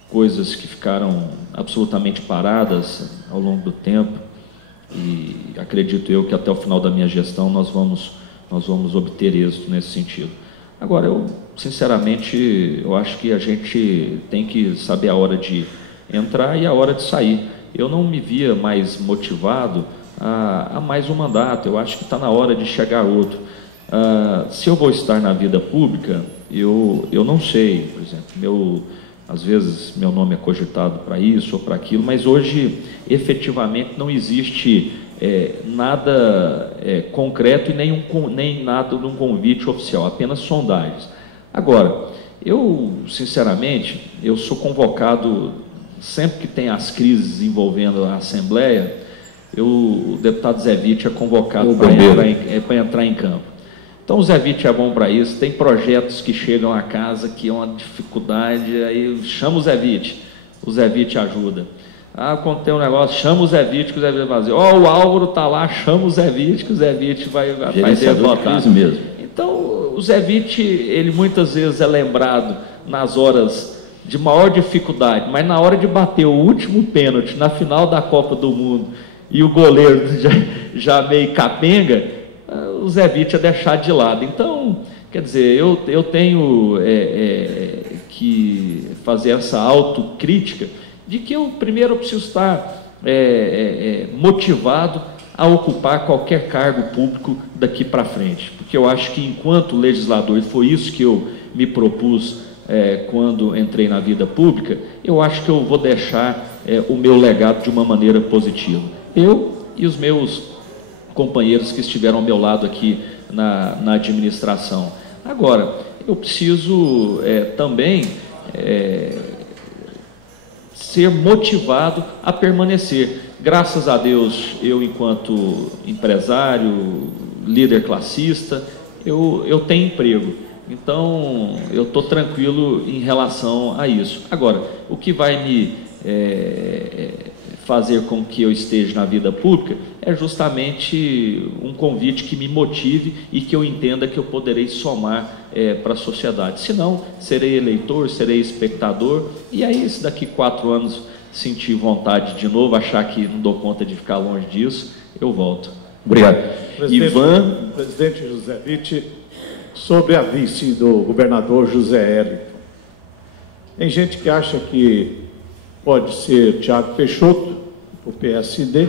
coisas que ficaram absolutamente paradas ao longo do tempo, e acredito eu que até o final da minha gestão nós vamos obter êxito nesse sentido. Agora, sinceramente, eu acho que a gente tem que saber a hora de entrar e a hora de sair. Eu não me via mais motivado a mais um mandato, eu acho que está na hora de chegar outro. Se eu vou estar na vida pública, eu não sei, por exemplo, às vezes meu nome é cogitado para isso ou para aquilo, mas hoje efetivamente não existe nada concreto e nem nada de um convite oficial, apenas sondagens. Agora, sinceramente, eu sou convocado, sempre que tem as crises envolvendo a Assembleia, o deputado Zé Witt é convocado para entrar em campo. Então o Zé Witt é bom para isso, tem projetos que chegam à casa que é uma dificuldade, aí chama o Zé Witt ajuda. Quando tem um negócio, chama o Zé Witt, que o Zé Witt vai fazer. O Álvaro está lá, chama o Zé Witt, que o Zé Witt vai derrotar. Mesmo. Então o Zé Witt, ele muitas vezes é lembrado nas horas de maior dificuldade, mas na hora de bater o último pênalti na final da Copa do Mundo e o goleiro já meio capenga, o Zé Witt é deixado de lado. Então, quer dizer, eu tenho que fazer essa autocrítica de que eu primeiro preciso estar motivado a ocupar qualquer cargo público daqui para frente, porque eu acho que enquanto legislador, e foi isso que eu me propus quando entrei na vida pública, eu acho que eu vou deixar o meu legado de uma maneira positiva. Eu e os meus companheiros que estiveram ao meu lado aqui na administração. Agora, eu preciso também ser motivado a permanecer. Graças a Deus, eu, enquanto empresário, líder classista, eu tenho emprego. Então, eu estou tranquilo em relação a isso. Agora, o que vai me fazer com que eu esteja na vida pública é justamente um convite que me motive e que eu entenda que eu poderei somar para a sociedade. Se não, serei eleitor, serei espectador, e aí, se daqui 4 anos sentir vontade de novo, achar que não dou conta de ficar longe disso, eu volto. Obrigado. Presidente José Witt, sobre a vice do governador José Hélio. Tem gente que acha que pode ser Thiago Peixoto, o PSD,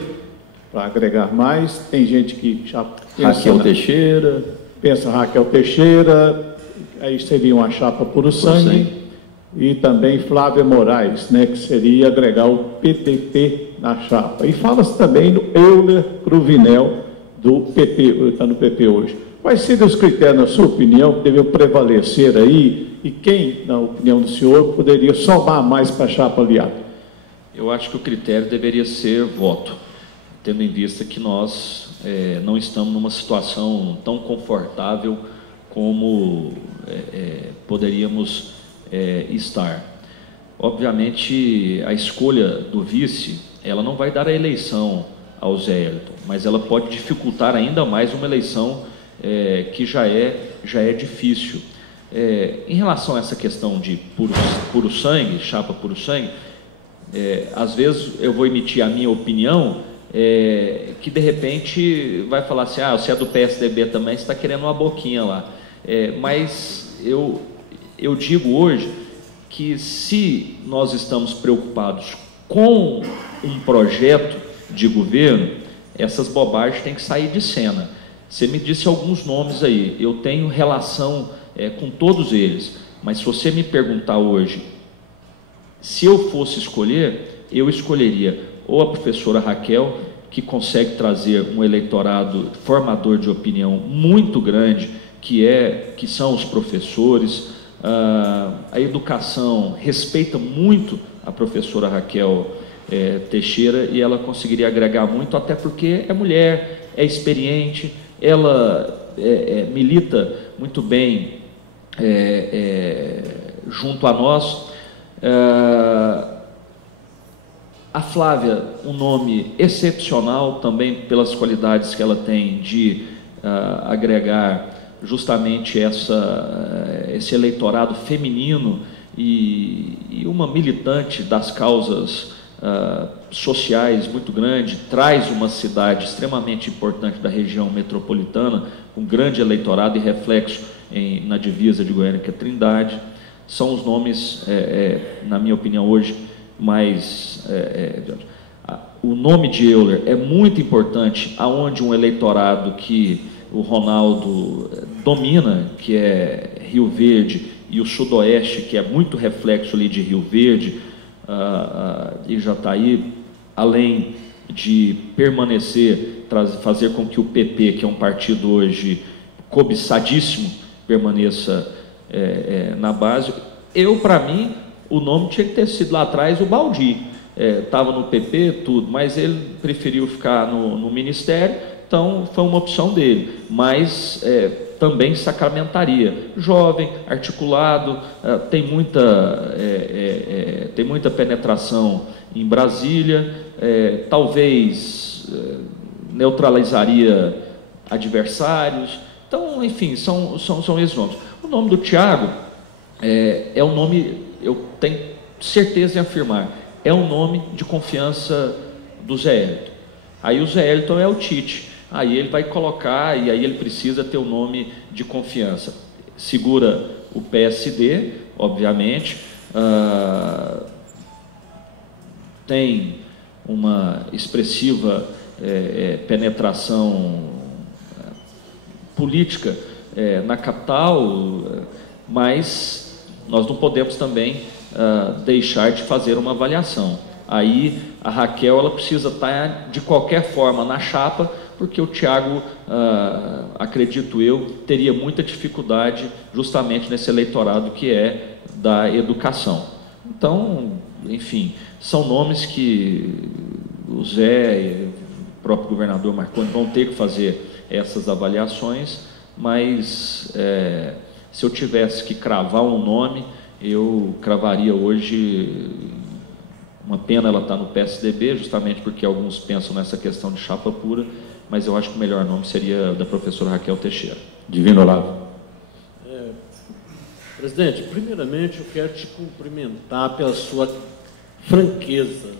para agregar mais. Tem gente que já pensa Raquel Teixeira. Pensa Raquel Teixeira, aí seria uma chapa puro sangue. E também Flávia Moraes, né, que seria agregar o PDT na chapa. E fala-se também no Euler Cruvinel, do PP, está no PP hoje. Quais seriam os critérios, na sua opinião, que deveriam prevalecer aí, e quem, na opinião do senhor, poderia somar mais para a chapa aliada? Eu acho que o critério deveria ser voto, tendo em vista que nós não estamos numa situação tão confortável como poderíamos estar. Obviamente, a escolha do vice, ela não vai dar a eleição ao Zé Elton, mas ela pode dificultar ainda mais uma eleição que já é difícil. Em relação a essa questão de puro sangue, chapa puro sangue, às vezes eu vou emitir a minha opinião, que de repente vai falar assim, você é do PSDB também, você está querendo uma boquinha lá. Mas eu digo hoje que se nós estamos preocupados com um projeto de governo, essas bobagens têm que sair de cena. Você me disse alguns nomes aí, eu tenho relação com todos eles, mas se você me perguntar hoje, se eu fosse escolher, eu escolheria ou a professora Raquel, que consegue trazer um eleitorado formador de opinião muito grande, que são os professores. A educação respeita muito a professora Raquel Teixeira, e ela conseguiria agregar muito, até porque é mulher, é experiente, ela milita muito bem junto a nós. A Flávia, um nome excepcional também pelas qualidades que ela tem de agregar justamente esse eleitorado feminino e uma militante das causas sociais muito grande, traz uma cidade extremamente importante da região metropolitana, com grande eleitorado e reflexo na divisa de Goiânia, que é Trindade. São os nomes, na minha opinião, hoje, mais... o nome de Euler é muito importante, aonde um eleitorado que o Ronaldo domina, que é Rio Verde, e o Sudoeste, que é muito reflexo ali de Rio Verde, e Jataí, além de permanecer, fazer com que o PP, que é um partido hoje cobiçadíssimo, permaneça na base. Para mim, o nome tinha que ter sido lá atrás o Baldi. Estava no PP, tudo, mas ele preferiu ficar no Ministério, então foi uma opção dele, mas também sacramentaria. Jovem, articulado, tem muita penetração em Brasília, talvez neutralizaria adversários. Então, enfim, são esses nomes. O nome do Thiago é um nome, eu tenho certeza em afirmar, é um nome de confiança do Zé Elton. Aí o Zé Elton é o Tite. Aí ele vai colocar, e aí ele precisa ter o nome de confiança. Segura o PSD, obviamente, tem uma expressiva penetração política na capital, mas nós não podemos também deixar de fazer uma avaliação. Aí a Raquel, ela precisa estar de qualquer forma na chapa, porque o Thiago, acredito eu, teria muita dificuldade justamente nesse eleitorado que é da educação. Então, enfim, são nomes que o Zé e o próprio governador Marconi vão ter que fazer essas avaliações, mas se eu tivesse que cravar um nome, eu cravaria hoje. Uma pena ela estar no PSDB, justamente porque alguns pensam nessa questão de chapa pura, mas eu acho que o melhor nome seria da professora Raquel Teixeira. Divino Olavo. Presidente, primeiramente eu quero te cumprimentar pela sua franqueza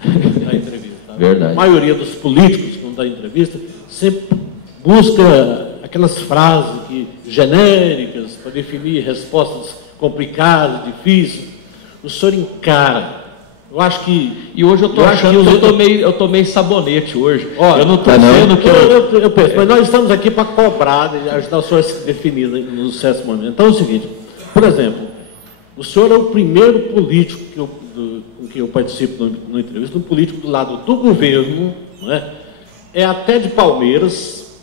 na entrevista. Verdade. A maioria dos políticos, quando dá entrevista, sempre busca aquelas frases genéricas para definir respostas complicadas, difíceis. O senhor encara Eu acho que... E hoje eu estou achando que eu tomei sabonete hoje. Olha, eu não estou dizendo que eu penso, mas nós estamos aqui para cobrar, ajudar o senhor a se definir no certo momento. Então é o seguinte, por exemplo, o senhor é o primeiro político com que eu participo no entrevista, um político do lado do governo, não é? É até de Palmeiras,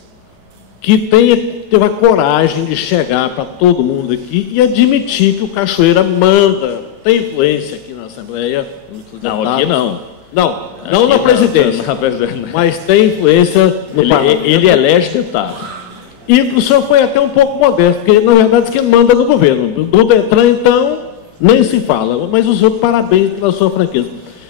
que teve a coragem de chegar para todo mundo aqui e admitir que o Cachoeira manda, tem influência aqui na Assembleia. Não, aqui não. Não na presidência, mas tem influência no parlamento. Ele elege deputado. E o senhor foi até um pouco modesto, porque na verdade quem manda no governo. Do Detran, então, nem se fala. Mas o senhor, parabéns pela sua franqueza.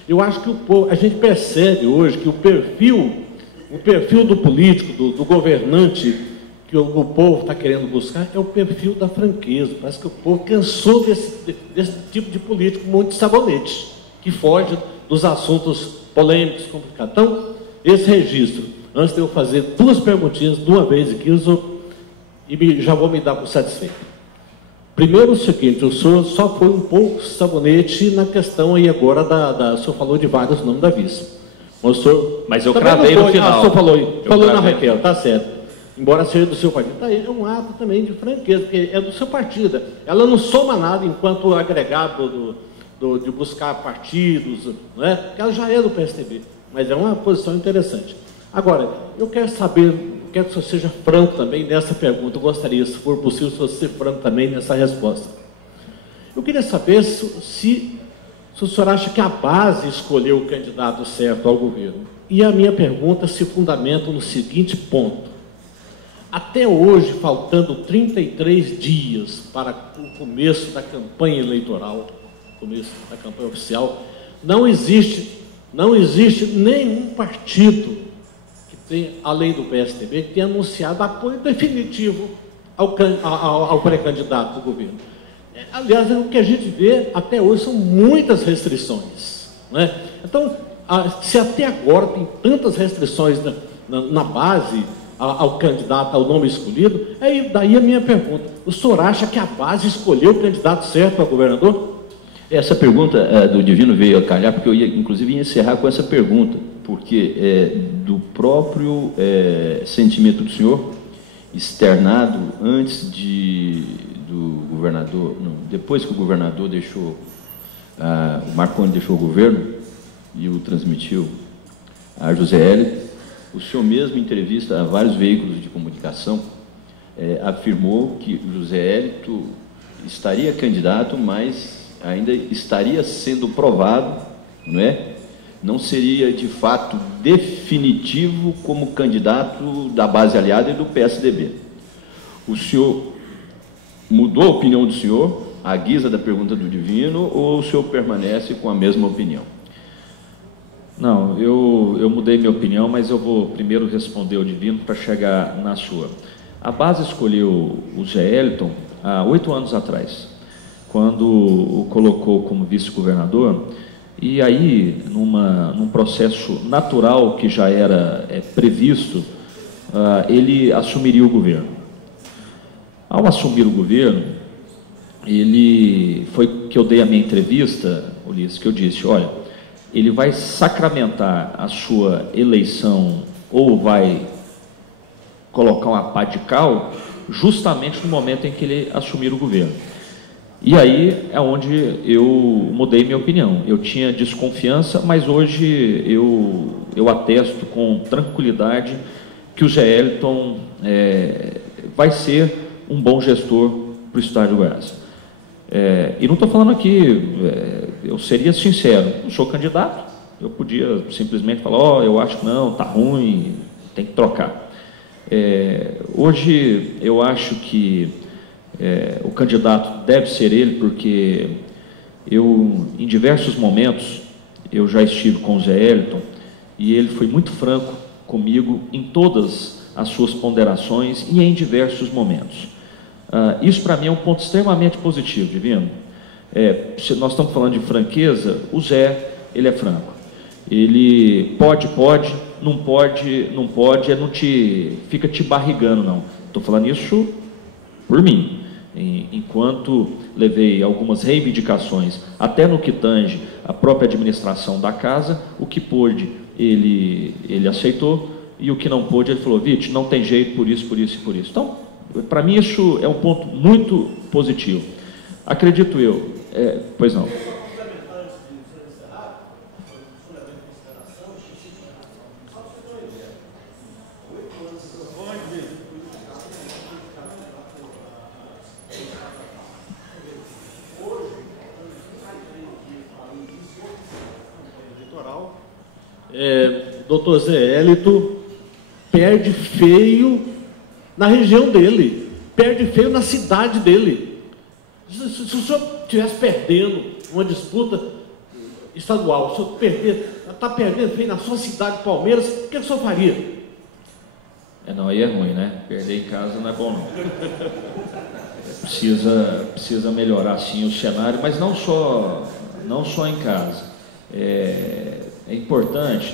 Eu acho que a gente percebe hoje que o perfil do político, do governante, que o povo está querendo buscar, é o perfil da franqueza. Parece que o povo cansou desse tipo de político muito sabonete, que foge dos assuntos polêmicos, complicados. Então, esse registro, antes de eu fazer duas perguntinhas de uma vez aqui, já vou me dar por satisfeito. Primeiro, o seguinte, o senhor só foi um pouco sabonete na questão aí agora o senhor falou de vários nomes da vice. Mas eu cravei no final. O senhor falou na Raquel, tá certo. Embora seja do seu partido, é um ato também de franqueza, porque é do seu partido. Ela não soma nada enquanto agregado de buscar partidos, não é? Porque ela já é do PSDB, mas é uma posição interessante. Agora, eu quero saber, quero que o senhor seja franco também nessa pergunta. Eu gostaria, se for possível, o senhor ser franco também nessa resposta. Eu queria saber se o senhor acha que a base escolheu o candidato certo ao governo. E a minha pergunta se fundamenta no seguinte ponto. Até hoje, faltando 33 dias para o começo da campanha eleitoral, começo da campanha oficial, não existe nenhum partido que tem, além do PSDB, que tenha anunciado apoio definitivo ao pré-candidato do governo. Aliás, o que a gente vê até hoje são muitas restrições, né? Então, se até agora tem tantas restrições na base ao candidato, ao nome escolhido, daí a minha pergunta. O senhor acha que a base escolheu o candidato certo ao governador? Essa pergunta do Divino veio a calhar, porque eu inclusive ia encerrar com essa pergunta, porque do próprio sentimento do senhor, externado antes do governador, não, depois que o governador deixou, o Marconi deixou o governo e o transmitiu a José Hélio, o senhor mesmo, em entrevista a vários veículos de comunicação, afirmou que José Hélio estaria candidato, mas ainda estaria sendo provado, não é? Não seria, de fato, definitivo como candidato da base aliada e do PSDB. O senhor mudou a opinião do senhor, à guisa da pergunta do Divino, ou o senhor permanece com a mesma opinião? Não, eu mudei minha opinião, mas eu vou primeiro responder o Divino para chegar na sua. A base escolheu o Zé Eliton há 8 anos atrás, quando o colocou como vice-governador, e aí, num processo natural que já era previsto, ele assumiria o governo. Ao assumir o governo, foi que eu dei a minha entrevista, Ulisses, que eu disse, olha, ele vai sacramentar a sua eleição ou vai colocar uma pá de cal justamente no momento em que ele assumir o governo. E aí é onde eu mudei minha opinião. Eu tinha desconfiança, mas hoje eu atesto com tranquilidade que o Zé Eliton vai ser um bom gestor para o estado de Goiás. E não estou falando aqui, eu seria sincero, não sou candidato, eu podia simplesmente falar, eu acho que não, está ruim, tem que trocar. Hoje eu acho que o candidato deve ser ele, porque em diversos momentos, eu já estive com o Zé Eliton, e ele foi muito franco comigo em todas as suas ponderações e em diversos momentos. Isso para mim é um ponto extremamente positivo, Divino. Se nós estamos falando de franqueza, o Zé, ele é franco. Ele pode, não pode, não fica te barrigando, não. Estou falando isso por mim. Enquanto levei algumas reivindicações, até no que tange a própria administração da casa, o que pôde ele aceitou, e o que não pôde ele falou: Vite, não tem jeito, por isso, por isso e por isso. Então, para mim isso é um ponto muito positivo. Acredito eu. Pois não. Doutor Zé Hélito perde feio na região dele, perde feio na cidade dele. Se o senhor estivesse perdendo uma disputa estadual, o senhor está perdendo feio na sua cidade, Palmeiras, o que o senhor faria? Não, aí é ruim, né? Perder em casa não é bom, não. Precisa melhorar, sim, o cenário, mas não só em casa. É importante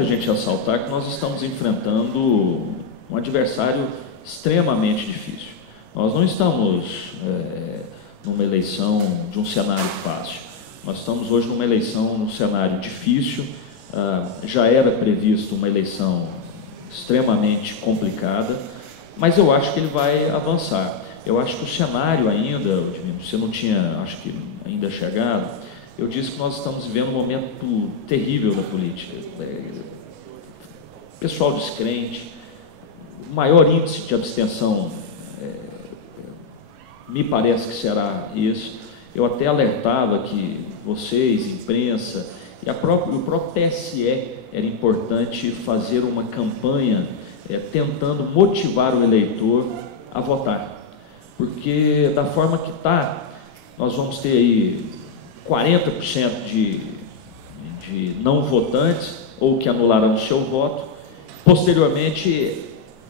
a gente ressaltar que nós estamos enfrentando um adversário extremamente difícil. Nós não estamos numa eleição de um cenário fácil. Nós estamos hoje numa eleição, num cenário difícil. Já era previsto uma eleição extremamente complicada, mas eu acho que ele vai avançar. Eu acho que o cenário ainda, você não tinha, acho que ainda chegado, eu disse que nós estamos vivendo um momento terrível da política. Pessoal descrente, maior índice de abstenção, me parece que será isso. Eu até alertava que vocês, imprensa, e o próprio TSE, era importante fazer uma campanha tentando motivar o eleitor a votar. Porque da forma que está, nós vamos ter aí 40% de não votantes ou que anularão o seu voto. Posteriormente,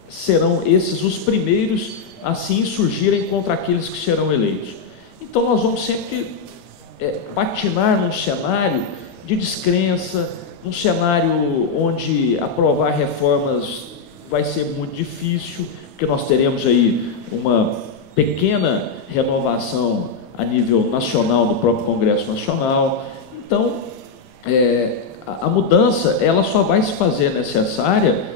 serão esses os primeiros a se insurgirem contra aqueles que serão eleitos. Então, nós vamos sempre patinar num cenário de descrença, num cenário onde aprovar reformas vai ser muito difícil, porque nós teremos aí uma pequena renovação a nível nacional do próprio Congresso Nacional. Então, a mudança, ela só vai se fazer necessária,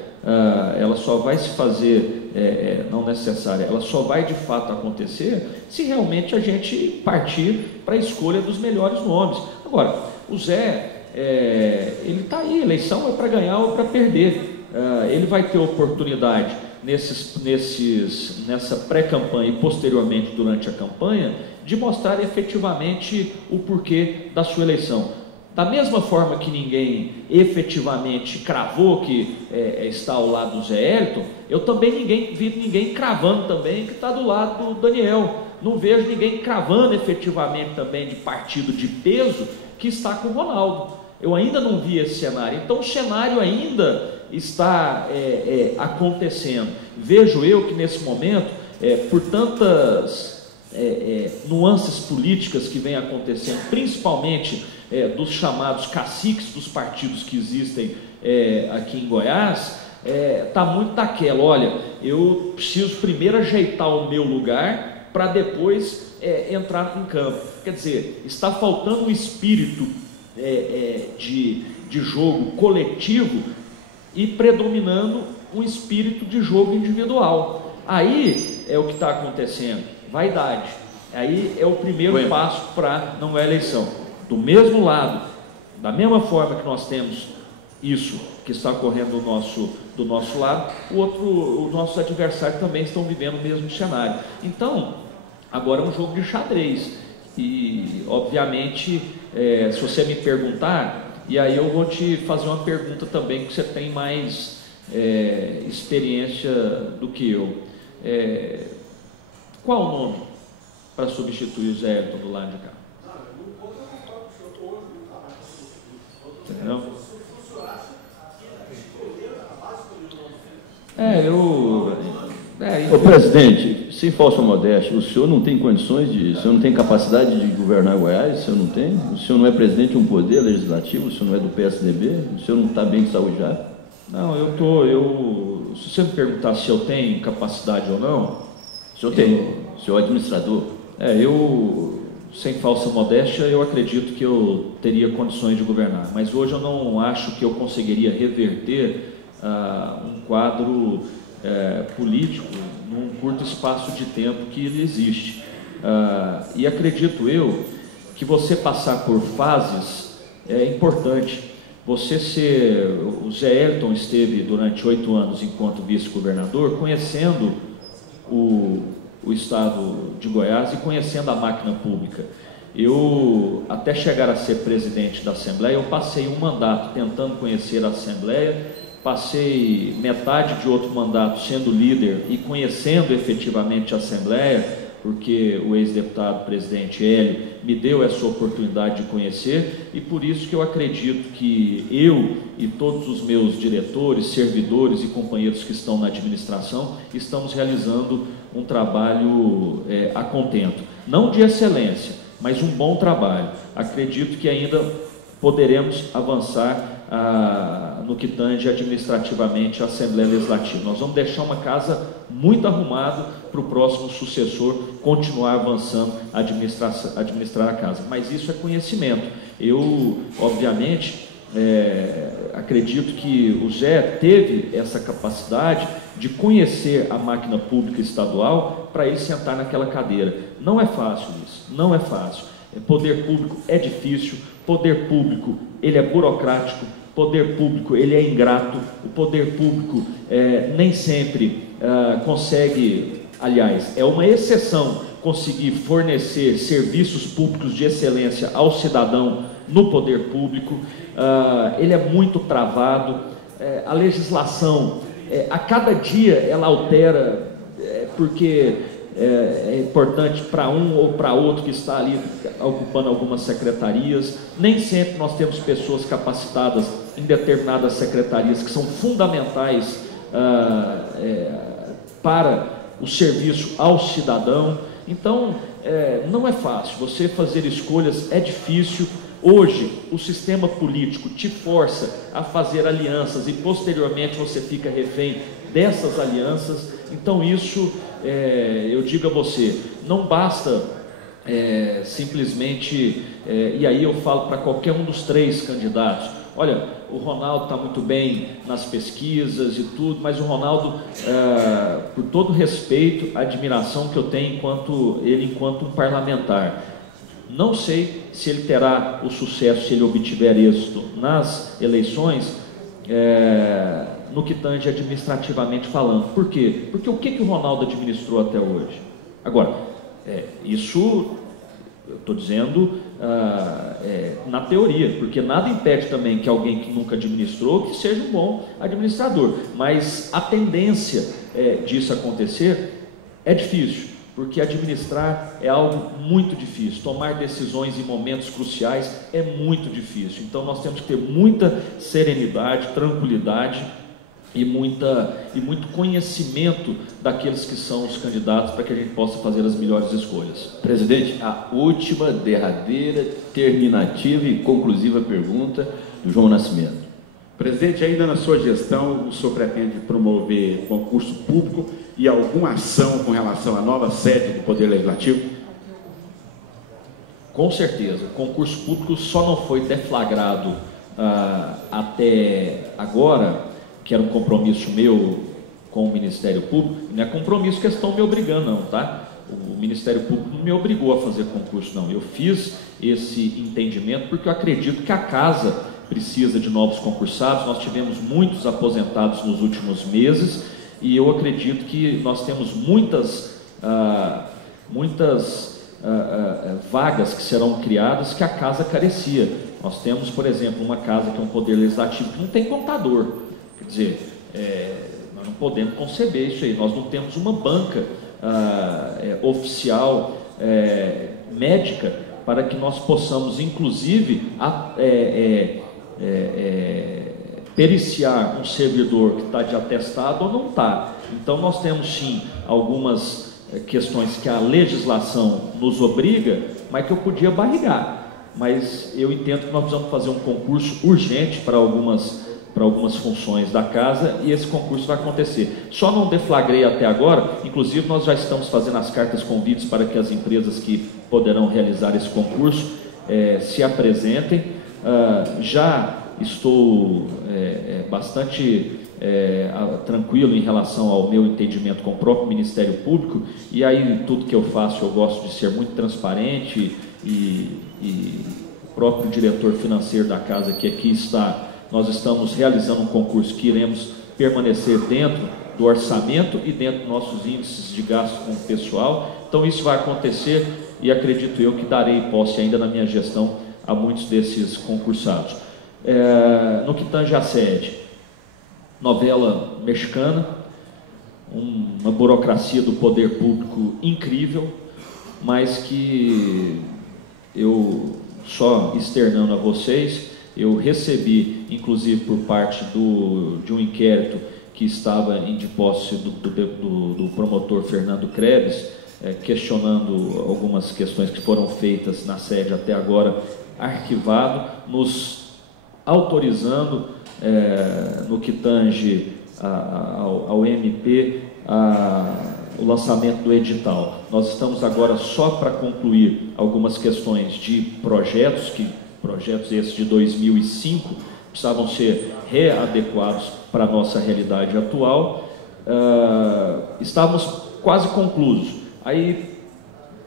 ela só vai se fazer, não necessária, ela só vai de fato acontecer se realmente a gente partir para a escolha dos melhores nomes. Agora, o Zé, ele está aí, a eleição é para ganhar ou para perder. Ele vai ter oportunidade nessa pré-campanha e posteriormente durante a campanha de mostrar efetivamente o porquê da sua eleição. Da mesma forma que ninguém efetivamente cravou que está ao lado do Zé Hélito, eu também vi ninguém cravando também que está do lado do Daniel. Não vejo ninguém cravando efetivamente também de partido de peso que está com o Ronaldo. Eu ainda não vi esse cenário. Então o cenário ainda está acontecendo. Vejo eu que nesse momento, por tantas nuances políticas que vêm acontecendo, principalmente dos chamados caciques dos partidos que existem aqui em Goiás, está muito daquela: olha, eu preciso primeiro ajeitar o meu lugar para depois entrar em campo. Quer dizer, está faltando um espírito de jogo coletivo e predominando um espírito de jogo individual. Aí é o que está acontecendo, vaidade. Aí é o primeiro passo para não é eleição. Do mesmo lado, da mesma forma que nós temos isso que está ocorrendo do nosso lado, os nossos adversários também estão vivendo o mesmo cenário. Então, agora é um jogo de xadrez. E, obviamente, se você me perguntar, e aí eu vou te fazer uma pergunta também, que você tem mais experiência do que eu. Qual o nome para substituir o Zé Hélito do lado de cá? Entendeu? Ô presidente, sem falsa modéstia, o senhor não tem condições o senhor não tem capacidade de governar Goiás, o senhor não tem? O senhor não é presidente de um poder legislativo, o senhor não é do PSDB, o senhor não está bem de saúde já? Não, se você me perguntar se eu tenho capacidade ou não, O senhor tem, o senhor é administrador. Eu, sem falsa modéstia, eu acredito que eu teria condições de governar, mas hoje eu não acho que eu conseguiria reverter um quadro político num curto espaço de tempo que ele existe. E acredito eu que você passar por fases é importante. O Zé Elton esteve durante 8 anos enquanto vice-governador, conhecendo o estado de Goiás e conhecendo a máquina pública. Eu, até chegar a ser presidente da Assembleia, eu passei um mandato tentando conhecer a Assembleia, passei metade de outro mandato sendo líder e conhecendo efetivamente a Assembleia, porque o ex-deputado presidente Hélio me deu essa oportunidade de conhecer, e por isso que eu acredito que eu e todos os meus diretores, servidores e companheiros que estão na administração estamos realizando um trabalho a contento, não de excelência, mas um bom trabalho. Acredito que ainda poderemos avançar no que tange administrativamente a Assembleia Legislativa. Nós vamos deixar uma casa muito arrumada para o próximo sucessor continuar avançando, administrar a casa. Mas isso é conhecimento. Eu, obviamente, acredito que o Zé teve essa capacidade de conhecer a máquina pública estadual para ele sentar naquela cadeira. Não é fácil isso, não é fácil. Poder público é difícil, poder público ele é burocrático, poder público ele é ingrato, o poder público nem sempre consegue, aliás, é uma exceção conseguir fornecer serviços públicos de excelência ao cidadão no poder público. Ele é muito travado, a legislação, a cada dia ela altera, porque é importante para um ou para outro que está ali ocupando algumas secretarias. Nem sempre nós temos pessoas capacitadas em determinadas secretarias que são fundamentais para o serviço ao cidadão. Então, não é fácil, você fazer escolhas é difícil. Hoje, o sistema político te força a fazer alianças e posteriormente você fica refém dessas alianças. Então isso, eu digo a você, não basta simplesmente, e aí eu falo para qualquer um dos 3 candidatos, olha, o Ronaldo está muito bem nas pesquisas e tudo, mas o Ronaldo, por todo respeito, a admiração que eu tenho enquanto um parlamentar, não sei se ele terá o sucesso, se ele obtiver êxito nas eleições, no que tange administrativamente falando. Por quê? Porque o que o Ronaldo administrou até hoje? Agora, isso eu estou dizendo na teoria, porque nada impede também que alguém que nunca administrou que seja um bom administrador, mas a tendência disso acontecer é difícil, porque administrar é algo muito difícil, tomar decisões em momentos cruciais é muito difícil. Então nós temos que ter muita serenidade, tranquilidade e muito conhecimento daqueles que são os candidatos para que a gente possa fazer as melhores escolhas. Presidente, a última, derradeira, terminativa e conclusiva pergunta do João Nascimento. Presidente, ainda na sua gestão, o senhor pretende promover concurso público e alguma ação com relação à nova sede do Poder Legislativo? Com certeza. O concurso público só não foi deflagrado até agora, que era um compromisso meu com o Ministério Público. Não é compromisso que estão me obrigando, não, tá? O Ministério Público não me obrigou a fazer concurso, não. Eu fiz esse entendimento porque eu acredito que a casa precisa de novos concursados. Nós tivemos muitos aposentados nos últimos meses e eu acredito que nós temos muitas vagas que serão criadas que a casa carecia. Nós temos, por exemplo, uma casa que é um poder legislativo que não tem contador. Quer dizer, nós não podemos conceber isso aí. Nós não temos uma banca oficial médica para que nós possamos, inclusive, periciar um servidor que está de atestado ou não está. Então nós temos sim algumas questões que a legislação nos obriga, mas que eu podia barrigar. Mas eu entendo que nós precisamos fazer um concurso urgente para algumas para algumas funções da casa, e esse concurso vai acontecer. Só não deflagrei até agora, inclusive nós já estamos fazendo as cartas convites para que as empresas que poderão realizar esse concurso se apresentem. Já estou bastante tranquilo em relação ao meu entendimento com o próprio Ministério Público, e aí tudo que eu faço eu gosto de ser muito transparente, e o próprio diretor financeiro da casa que aqui está, nós estamos realizando um concurso que iremos permanecer dentro do orçamento e dentro dos nossos índices de gasto com o pessoal. Então isso vai acontecer, e acredito eu que darei posse ainda na minha gestão a muitos desses concursados. No que tange à sede, novela mexicana, uma burocracia do poder público incrível, mas que eu, só externando a vocês, eu recebi, inclusive por parte de um inquérito que estava em posse do promotor Fernando Krebs, questionando algumas questões que foram feitas na sede até agora, arquivado, nos autorizando, no que tange ao MP, o lançamento do edital. Nós estamos agora só para concluir algumas questões de projetos esses de 2005, precisavam ser readequados para a nossa realidade atual. Estávamos quase conclusos. Aí,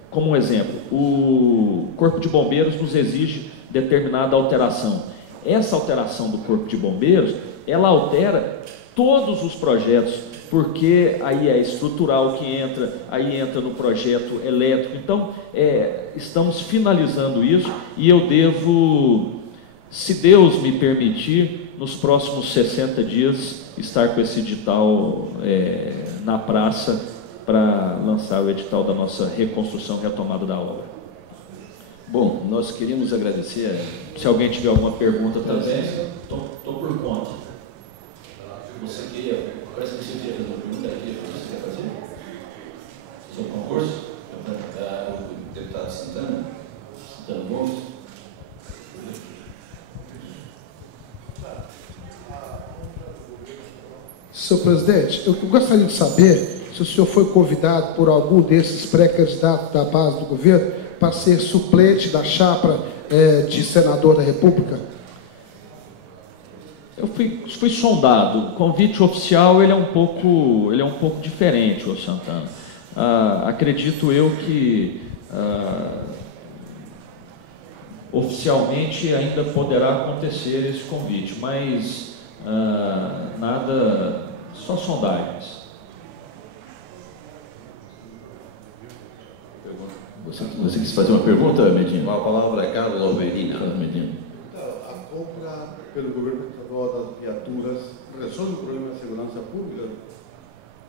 como um exemplo, o Corpo de Bombeiros nos exige determinada alteração. Essa alteração do Corpo de Bombeiros, ela altera todos os projetos, porque aí é estrutural que entra, aí entra no projeto elétrico. Então, estamos finalizando isso, e eu devo, se Deus me permitir, nos próximos 60 dias, estar com esse edital na praça, para lançar o edital da nossa reconstrução e retomada da obra. Bom, nós queríamos agradecer. Se alguém tiver alguma pergunta também, estou por conta. Você queria, parece que você queria fazer uma pergunta aqui, você quer fazer? Seu concurso? O deputado Santana Gomes. Senhor presidente, eu gostaria de saber se o senhor foi convidado por algum desses pré-candidatos da base do governo para ser suplente da chapa de senador da República? Eu fui sondado. O convite oficial ele é um pouco diferente, ô Santana. Acredito eu que oficialmente ainda poderá acontecer esse convite, mas nada, só sondagens. Você quis fazer uma pergunta, Medina? A palavra é Carlos Alverina. A compra pelo governo estadual das viaturas resolve o problema da segurança pública?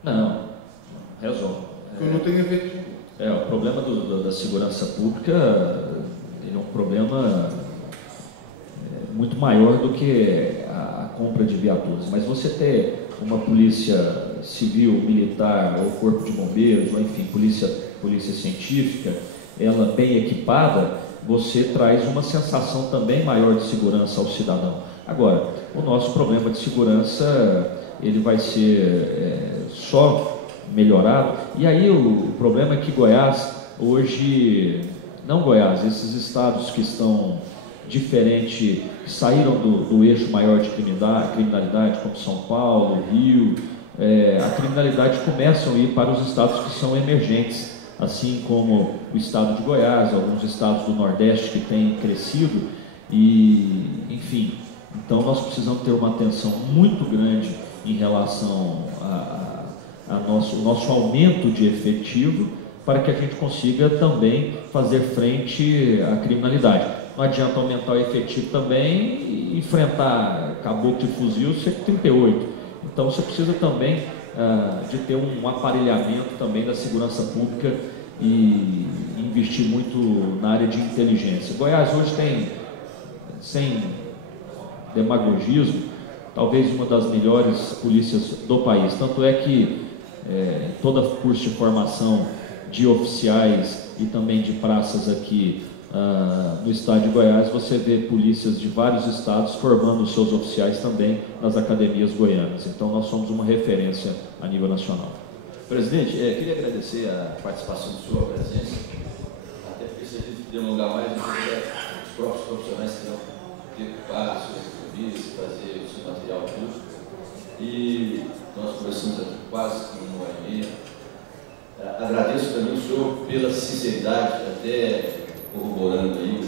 Não, resolve. Porque não tem efetivo. O problema da segurança pública ele é um problema muito maior do que a compra de viaturas. Mas você ter uma polícia civil, militar, ou corpo de bombeiros, ou enfim, polícia científica, ela bem equipada, você traz uma sensação também maior de segurança ao cidadão. Agora, o nosso problema de segurança, ele vai ser só melhorado, e aí o problema é que Goiás, hoje, não Goiás, esses estados que estão diferentes, que saíram do eixo maior de criminalidade, como São Paulo, Rio, a criminalidade começa a ir para os estados que são emergentes, assim como o estado de Goiás, alguns estados do Nordeste que têm crescido, e enfim, então nós precisamos ter uma atenção muito grande em relação ao nosso aumento de efetivo, para que a gente consiga também fazer frente à criminalidade. Não adianta aumentar o efetivo também e enfrentar caboclo de fuzil C-38. Então você precisa também de ter um aparelhamento também da segurança pública e investir muito na área de inteligência. Goiás hoje tem, sem demagogismo, talvez uma das melhores polícias do país. Tanto é que toda curso de formação de oficiais e também de praças aqui no estado de Goiás, você vê polícias de vários estados formando os seus oficiais também nas academias goianas. Então, nós somos uma referência a nível nacional. Presidente, queria agradecer a participação de sua presença, até porque se a gente delongar mais, os próprios profissionais terão que ocupar suas entrevistas, fazer o seu material justo. E nós conversamos aqui quase com 1 hora e meia. Agradeço também o senhor pela sinceridade, até corroborando aí